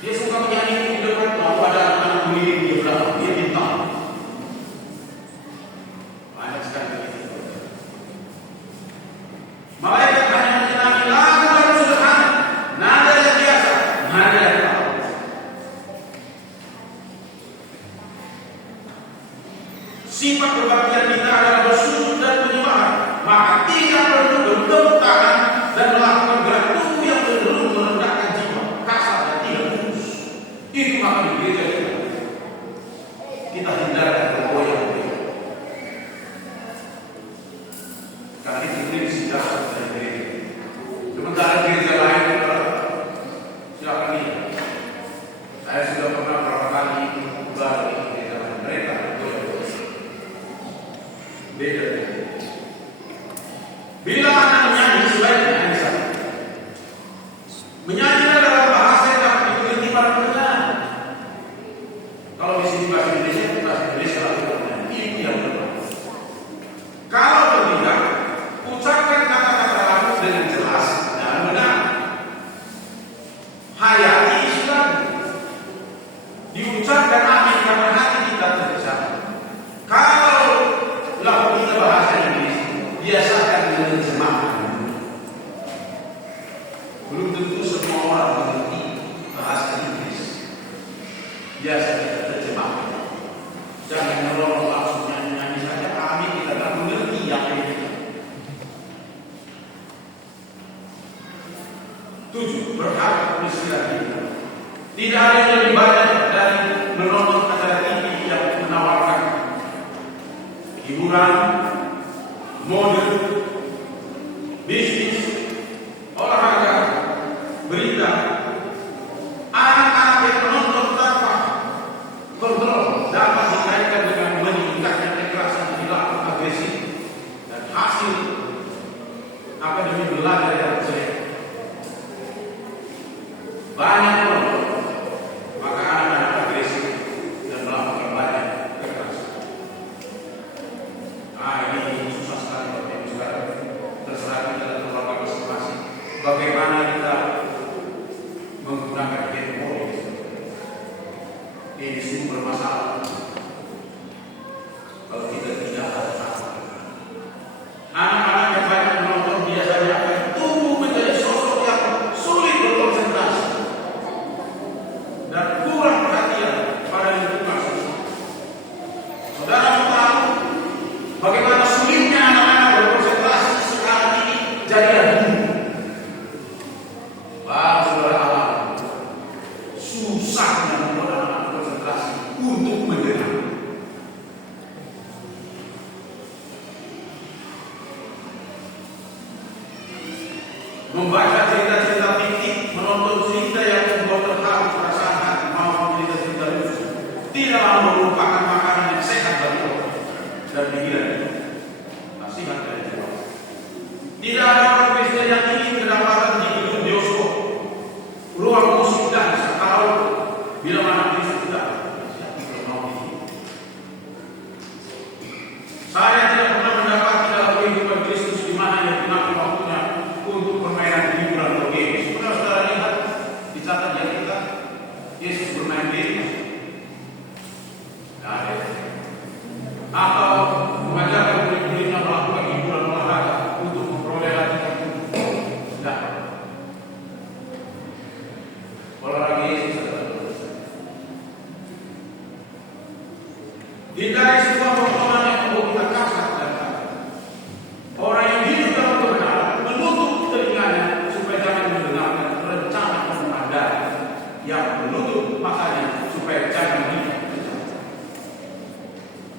Dia suka menyanyi di depan, mau ada anak beliau di belakang, dia bintang. Banyak sekali begitu. Malaikat hanya menyenangi lagu yang sederhana, nada yang biasa, nada yang tahu. Sifat kebaktian kita adalah bersujud dan menyembah, maka tidak perlu bertepuk tangan dan melakukan gerak tubuh yang cenderung merendahkan jiwa, kasar dan tidak lurus. Tidak ada yang lebih banyak dari menonton acara TV yang menawarkan hiburan, mode, bisnis, olahraga, berita. Anak-anak yang menonton tanpa kontrol dapat dikaitkan dengan meningkatnya kekerasan perilaku agresif dan hasil akademi belajar yang jelek. Banyak penonton, maka anak-anak agresif dan melakukan banyak kekerasan. Ini susah sekali Bapak Ibu Saudara. Terserah kita dan keluarga masing-masing. Bagaimana kita menggunakan handphone? Ini sumber masalah. Kalau kita tidak ada anak-anak yang banyak menonton biasanya akan tumbuh menjadi sosok yang sulit berkonsentrasi dan kurang perhatian pada lingkungan sosial. Saudara tahu bagaimana sulitnya anak-anak berkonsentrasi sekarang ini jadilah guru. Wah, saudara alam, susahnya membuat anak-anak konsentrasi untuk mendengar. Membaca cerita-cerita fiktif, menonton cerita yang membuat terharu perasaan hati, maupun cerita-cerita lucu, tidaklah merupakan makanan yang sehat bagi otak dan pikiran. Nasihat dari Tuhan. Tidak ada orang Kristen yang ingin kedapatan di gedung bioskop, ruang musik dan atau bila mana Kristus tidak. Saya tidak pernah mendapati dalam kehidupan Kristus di mana yang digunakan waktunya untuk permainan hiburan atau game. Saudara lihat dicatat yang kita Yesus bermain game. Atau mengajarkan murid-muridnya melakukan hiburan olahraga untuk memperoleh latihan tubuh. Tidak. Olahraga Yesus adalah hindari semua pertolongan yang membuat kita kasar dan kasar. Orang yang hidup dalam kebenaran menutup telinganya supaya jangan mendengarkan rencana pemandang yang menutup matanya supaya jangan melihat.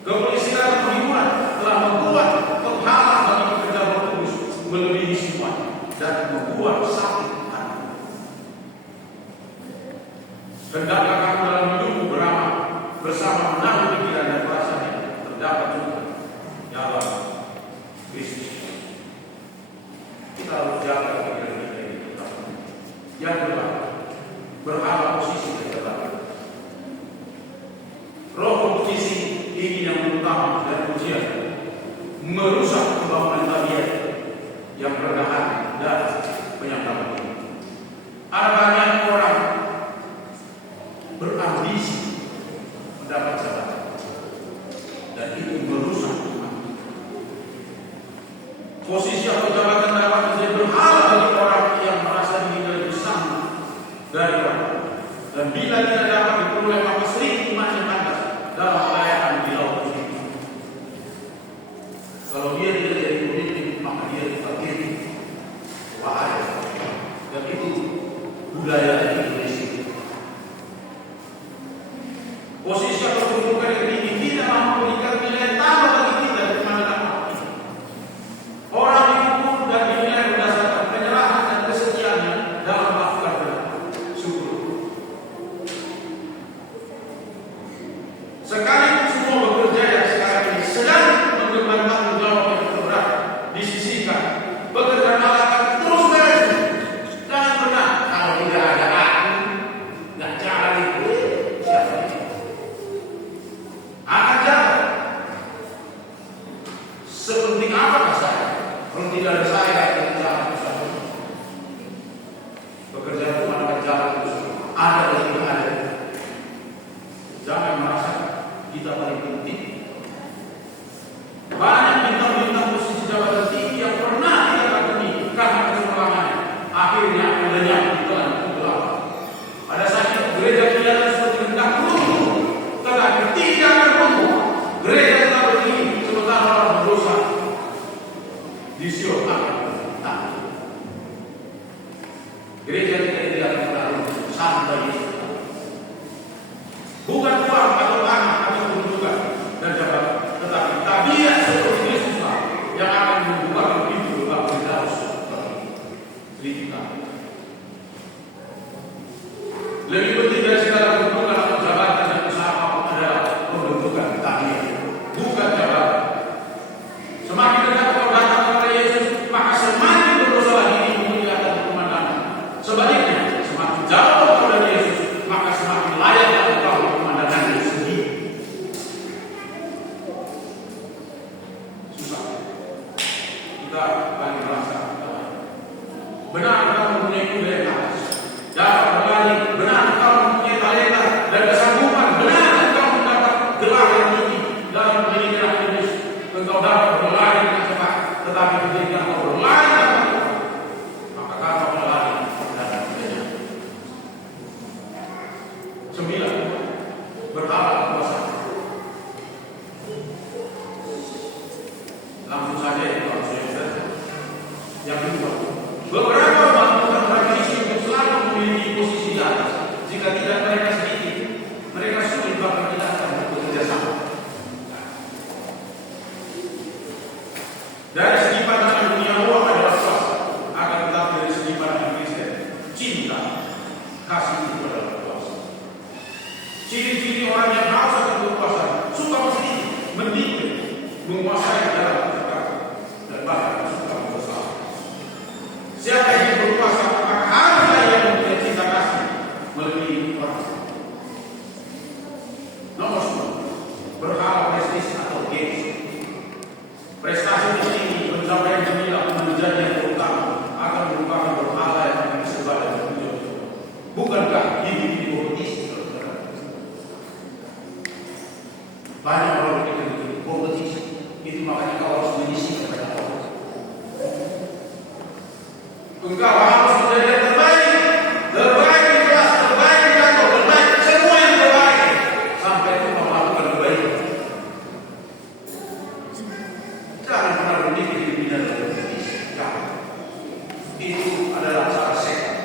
Kepolisian hiburan telah membuat penghalang bagi pekerja Roh Kudus melebihi semua dan membuat sakit hati. Hendaklah kamu dalam hidupmu beramal bersama menahan pikiran dan perasaan yang terdapat juga dalam Kristus. Kita harus jaga pikiran kita ini tetap. Yang kedua, berhala posisi yang tetap. Roh kompetisi ini yang utama dan ujian merusak pembangunan tabiat yang rendah hati dan penyakit ini. Ada banyak orang berambisi mendapat jabatan dan itu merusak posisi atau jabatan dapat menjadi berhala bagi orang yang merasa dirinya lebih sanggup dari orang. Dan bila tidak dapat diperoleh maka sering imannya kandas dalam pelayanan di laut ini. Kalau dia tidak jadi pemimpin maka dia ditakuti. Bahaya. Dan itu budaya Indonesia. Posisi atau kedudukan yang tinggi tidak memberikan nilai tambah bagi kita di mana kita. Orang diukur dan dinilai berdasarkan penyerahan dan kesetiaannya dalam melakukan syukur. Sekalipun semua bekerja yang sekarang ini sedang mengemban tanggung jawab yang terberat disisihkan, pekerjaan Allah akan terus berlanjut. Jangan pernah kalau tidak ada aku, nggak cari siapa ini. Akan jalan. Sepenting apa saya? Kalau tidak ada saya, akan jalan terus. Pekerjaan Tuhan akan jalan terus. Ada dan tidak ada. Jangan merasa kita paling penting. Banyak bintang-bintang posisi jabatan tinggi yang pernah kita kagumi karena kecurangannya. Akhirnya lenyap di telan gelap. Pada saat itu gereja kelihatan seperti hendak runtuh, tetapi tidak akan runtuh. Gereja tetap berdiri sementara orang berdosa di Sion akan tahu. Gereja tidak akan pernah runtuh sampai Yesus. Lebih penting dari segala kedudukan atau jabatan dan usaha apapun adalah pembentukan takdir, bukan jabatan. Semakin dekat kau datang kepada Yesus, maka semakin berdosa lagi dirimu di atas pemandangan. Sebaliknya, semakin jauh kau dari Yesus, maka semakin layak engkau pemandangan itu sendiri. Susah. Kita bagi merasa benar engkau mempunyai kuda yang atas, dapat berlari, benar engkau mempunyai talenta dan kesanggupan, benar engkau mendapat gelar yang tinggi dalam menjadi merah Inggris, engkau dapat berlari dengan cepat, tetapi ketika engkau berlari dengan cepat, maka kau berlari dan kenyang. 9. Berharap kuasa. Langsung saja itu harus yang kedua, beberapa bantuan tradisi untuk selalu memiliki posisi di atas. Jika tidak mereka sedikit, mereka sulit bahkan tidak akan bekerja sama. Dari segi pandangan dunia uang adalah kuasa, akan tetapi dari segi pandangan Kristen, cinta, kasih itu adalah kuasa. Ciri-ciri orang yang haus akan berkuasa, suka sedikit, mendikte, menguasai dalam kata dan bahkan suka berusaha. Siapa yang berkuasa, maka haruslah yang mempunyai cinta kasih melebihi orang. Nomor 10, berharap prestasi atau gains. Prestasi tertinggi, pencapaian gemilang, menjadi yang terutama akan merupakan berhala yang akan disebar dan muncul. Bukankah ini kompetisi? Banyak orang berpikir kompetisi itu, makanya kau harus mengisi kepada orang. Engkau harus menjadi yang terbaik, terbaik di kelas, terbaik di kantor, terbaik, semua yang terbaik sampai engkau melakukan kebaikan. Jangan pernah berpikir diri dalam kompetisi. Jangan. Itu adalah cara sehat.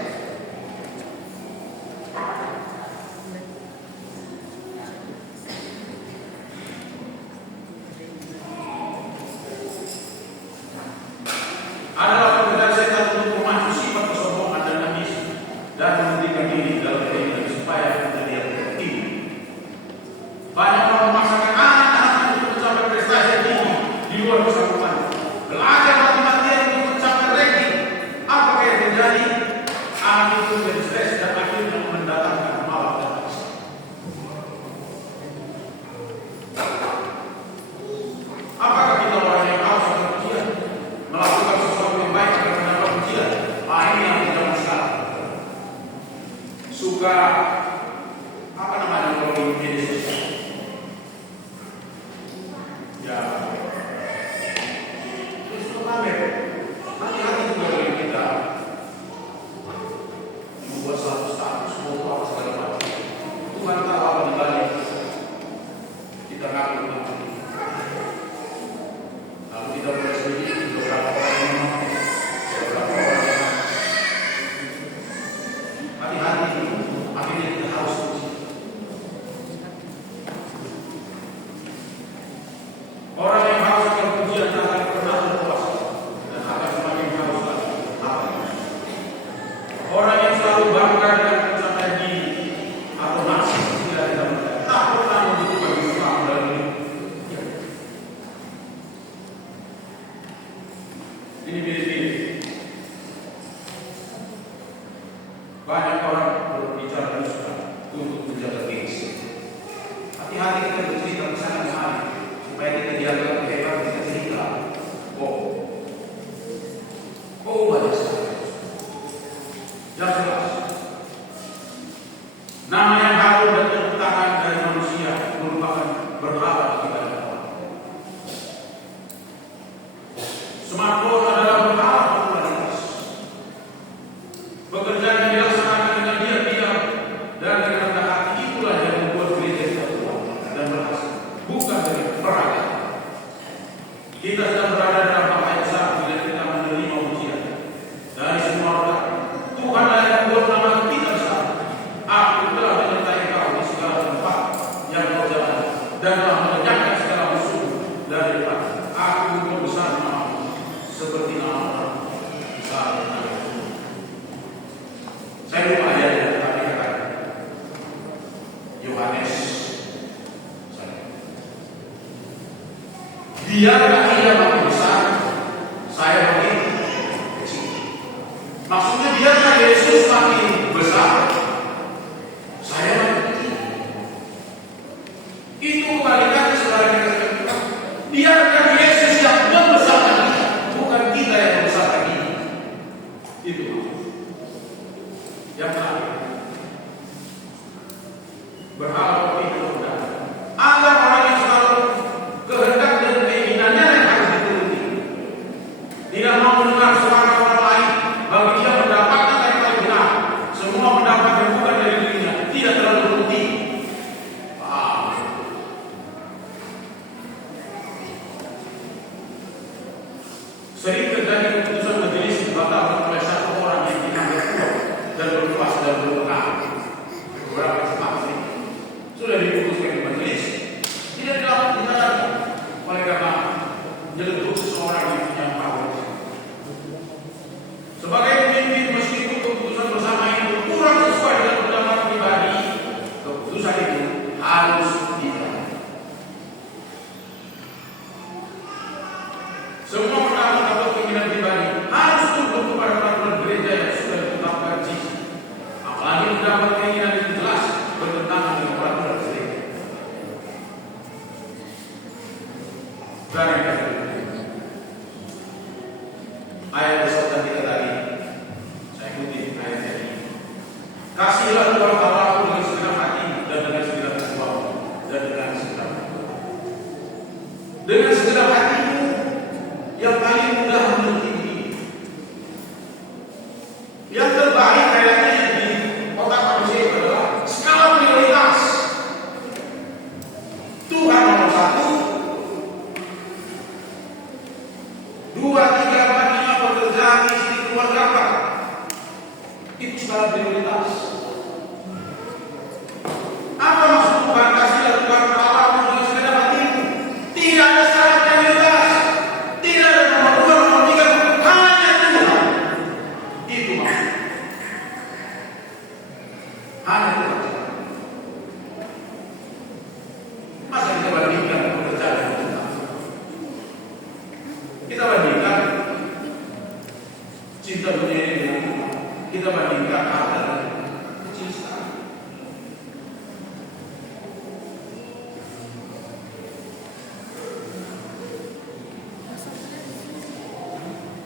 Adalah pekerjaan setan untuk memacu sifat kesombongan dan ambisi dan menghentikan diri dalam keinginan supaya menjadi yang tertinggi. Banyak orang memaksakan anak-anak untuk mencapai prestasi yang tinggi di luar kesanggupan. Belajar mati-matian untuk mencapai ranking. Apakah yang terjadi? Anak itu menjadi stres dan akhirnya mendatangkan malah dan rasa. Apakah kita orang yang harus berujian melakukan sesuatu yang baik agar mendapat pujian? Ini yang tidak masalah. Suka apa namanya kalau di media sosial? Ya, terus pamer. Hati-hati juga dengan kita membuat suatu status, foto apa segala macam. Tuhan tahu apa di balik. Kita ngaku ngaku. Lalu kita boleh sendiri beberapa orang yang hati-hati, akhirnya kita harus uji. Orang yang harus terpujian akan pernah berkuasa dan akan semakin harus lagi. Orang yang selalu bangga dengan pencapaian diri atau nasib tidak ditemukan, tak pernah membutuhkan Islam dalam hidup. Ini pilih-pilih. Banyak orang berbicara dusta untuk menjaga gengsi. Hati-hati kita bercerita ke sana kemari supaya kita dianggap hebat, kita cerita. Banyak sekali. Yang jelas, nama yang harum dan tepuk tangan dari manusia merupakan berhala bagi banyak orang. Smartphone adalah berhala popularitas. Pekerjaan yang dilaksanakan dengan diam-diam dan dengan rendah hati itulah yang membuat gereja kita kuat dan berhasil, bukan dari peragam. Kita sedang berada dalam bahaya besar bila kita menerima ujian dari semua orang. Tuhan yang membuat nama kita besar. Aku telah menyertai kau di segala tempat yang kau jalan dan telah melenyapkan biarlah ia makin besar, saya makin kecil. Maksudnya biarlah Yesus makin besar, saya makin kecil. Itu kebalikannya saudara kita. Biarkan Yesus yang membesarkan kita, bukan kita yang membesarkan dia. Itu yang terakhir. Berharap itu mudah. Ada orang yang selalu kehendak dan keinginannya yang harus dituruti. Tidak mau mendengar suara orang lain. Bagi dia pendapatnya yang paling benar. Semua pendapat yang bukan dari dirinya tidak terlalu penting. Sering terjadi keputusan majelis dibatalkan oleh satu orang yang dianggap kuat dan berkuasa dan berwenang. Beberapa saksi sudah diputuskan di majelis, tidak dilakukan oleh karena menyeletuk seseorang yang punya power. Sebagai pemimpin, meskipun keputusan bersama itu kurang sesuai dengan pendapat pribadi, keputusan itu harus dilakukan. Semua pendapat atau keinginan pribadi harus tunduk kepada peraturan gereja yang sudah ditetapkan jis. Apalagi pendapat keinginan itu jelas bertentangan dengan peraturan gereja. Dari ayat bersabda kita tadi, saya kutip ayat ini. Kasihlah Tuhan Allahmu dengan segenap hati dan dengan segenap jiwamu dan dengan segenap jiwamu. Dengan segenap hatimu yang paling mudah mengerti diri. Yang terbaik kayaknya di otak manusia itu adalah skala prioritas. Tuhan nomor 1, 2, 3, 4, 5 pekerjaan, istri, keluarga apa? Itu skala prioritas. Apa maksud Tuhan kasihlah Tuhan Allahmu dengan segenap hatimu? Tidak ada skala prioritas. Tidak ada nomor 2, nomor 3, hanya Tuhan. Itu maksud. Hanya Tuhan. Masa kita bandingkan pekerjaan dengan Tuhan? Kita bandingkan cinta dunia ini dengan Tuhan. Kita bandingkan harta dan kecil sekali.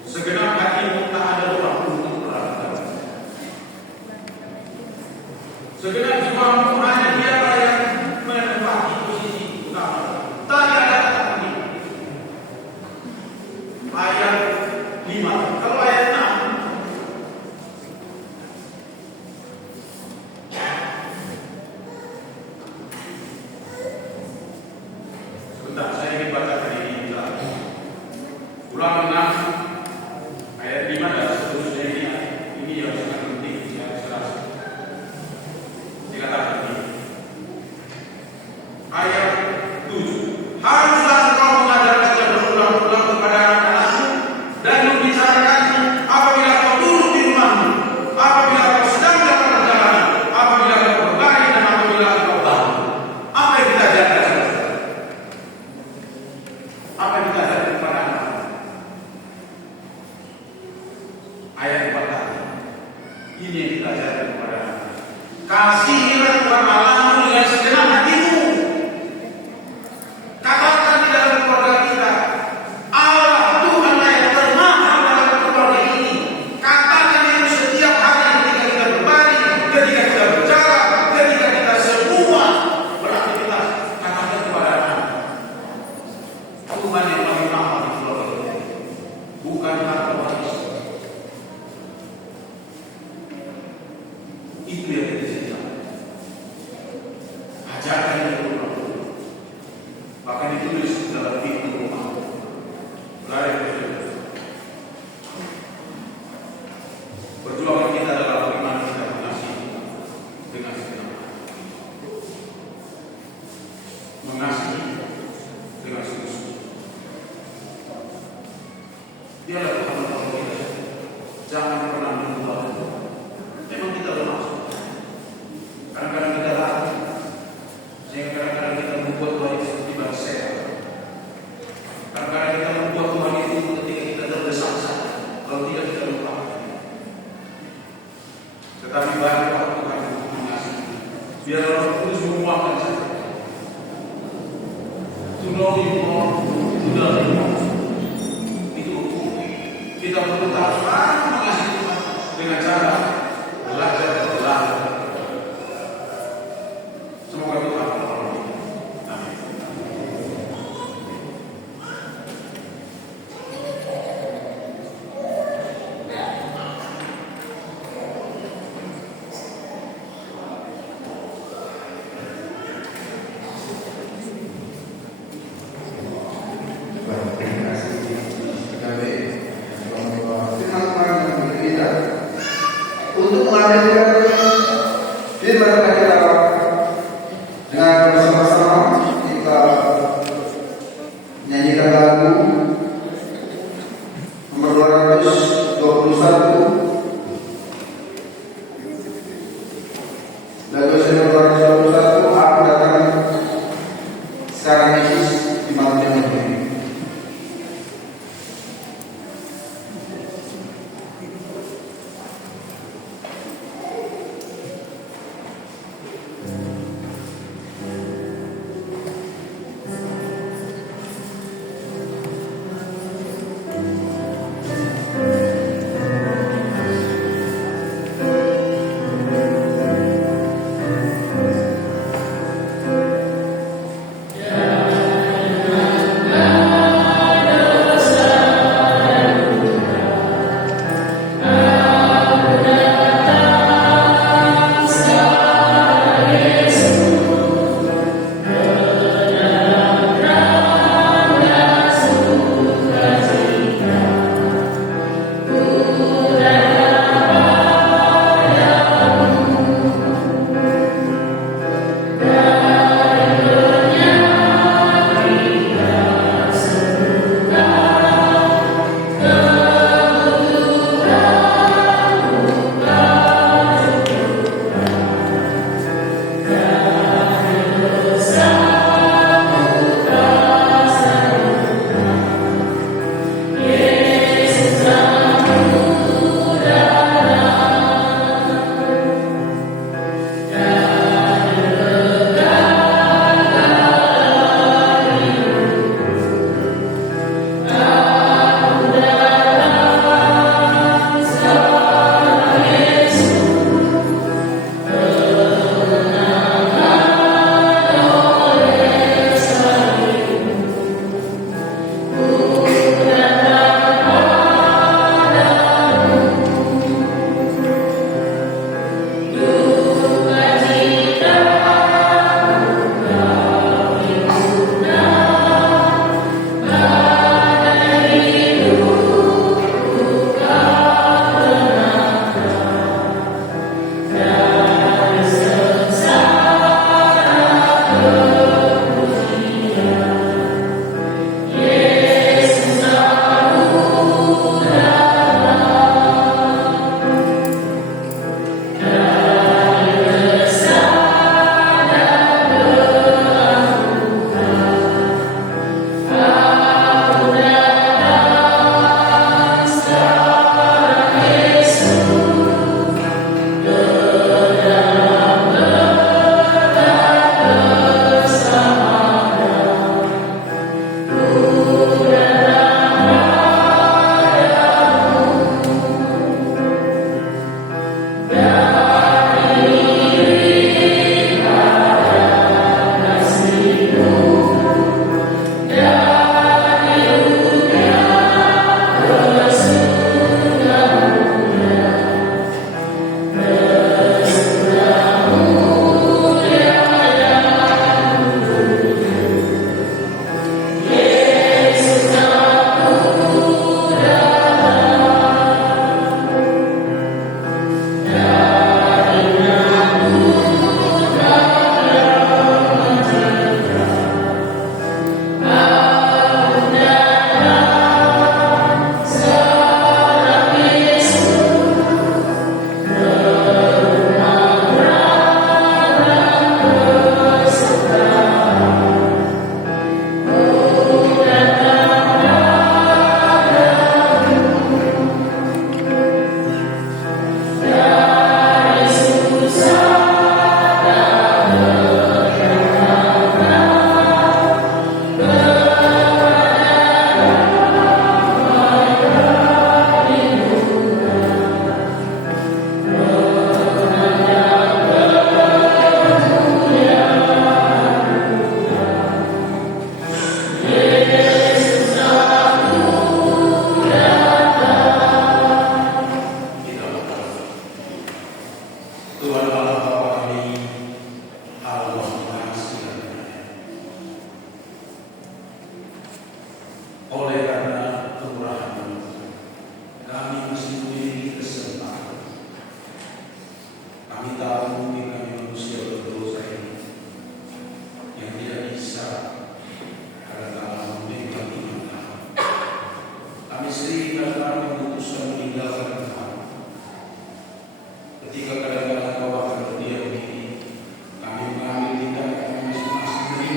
Segenap hatimu tak ada ruang untuk meragukan. Segenap jiwamu hanya dialah yang menempati posisi utama. Tak ada lagi. Ayat 5. Kalau ayat 6, sebentar, saya ingin bacakan ini lagi. Ulangan 6 ayat 5 dan seterusnya ini yang sangat penting yang jelas. Dikatakan ini. Ayat 7. Haruslah engkau mengajarkannya berulang-ulang kepada anak-anakmu dan membicarakannya apabila kau duduk di rumahmu, apabila kau sedang dalam perjalanan, apabila kau berbaring dan apabila kau bangun. Apa yang kita ajarkan? Apa yang kita ajarkan kepada anak? Ayat 4 tadi. Ini yang kita ajarkan kepada anak. Kasihilah Tuhan Allahmu dengan segenap hatimu. Katakan di dalam keluarga kita, Allah Tuhanlah yang termahal dalam keluarga ini. Katakan itu setiap hari ketika kita berbaring, ketika kita berjalan, ketika kita semua beraktivitas. Katakan kepada anak, Tuhan yang paling mahal di keluarga kita, bukan harta waris. Itu yang kita ceritakan. Ajarkan Biar Roh Kudus menguatkan saya. To know you more, to love you more. Itu kita perlu tahu selalu mengasihi Tuhan dengan cara belajar berdoa. Semoga Tuhan menolong kita. Amin. Terima kasih. Firman Tuhan yang berbeda untuk menghadirkan firman kita dengan bersama-sama kita menyanyikan lagu nomor 221. Lagu nomor 221, aku datang sekarang Yesus di malam yang begini.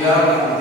menjaga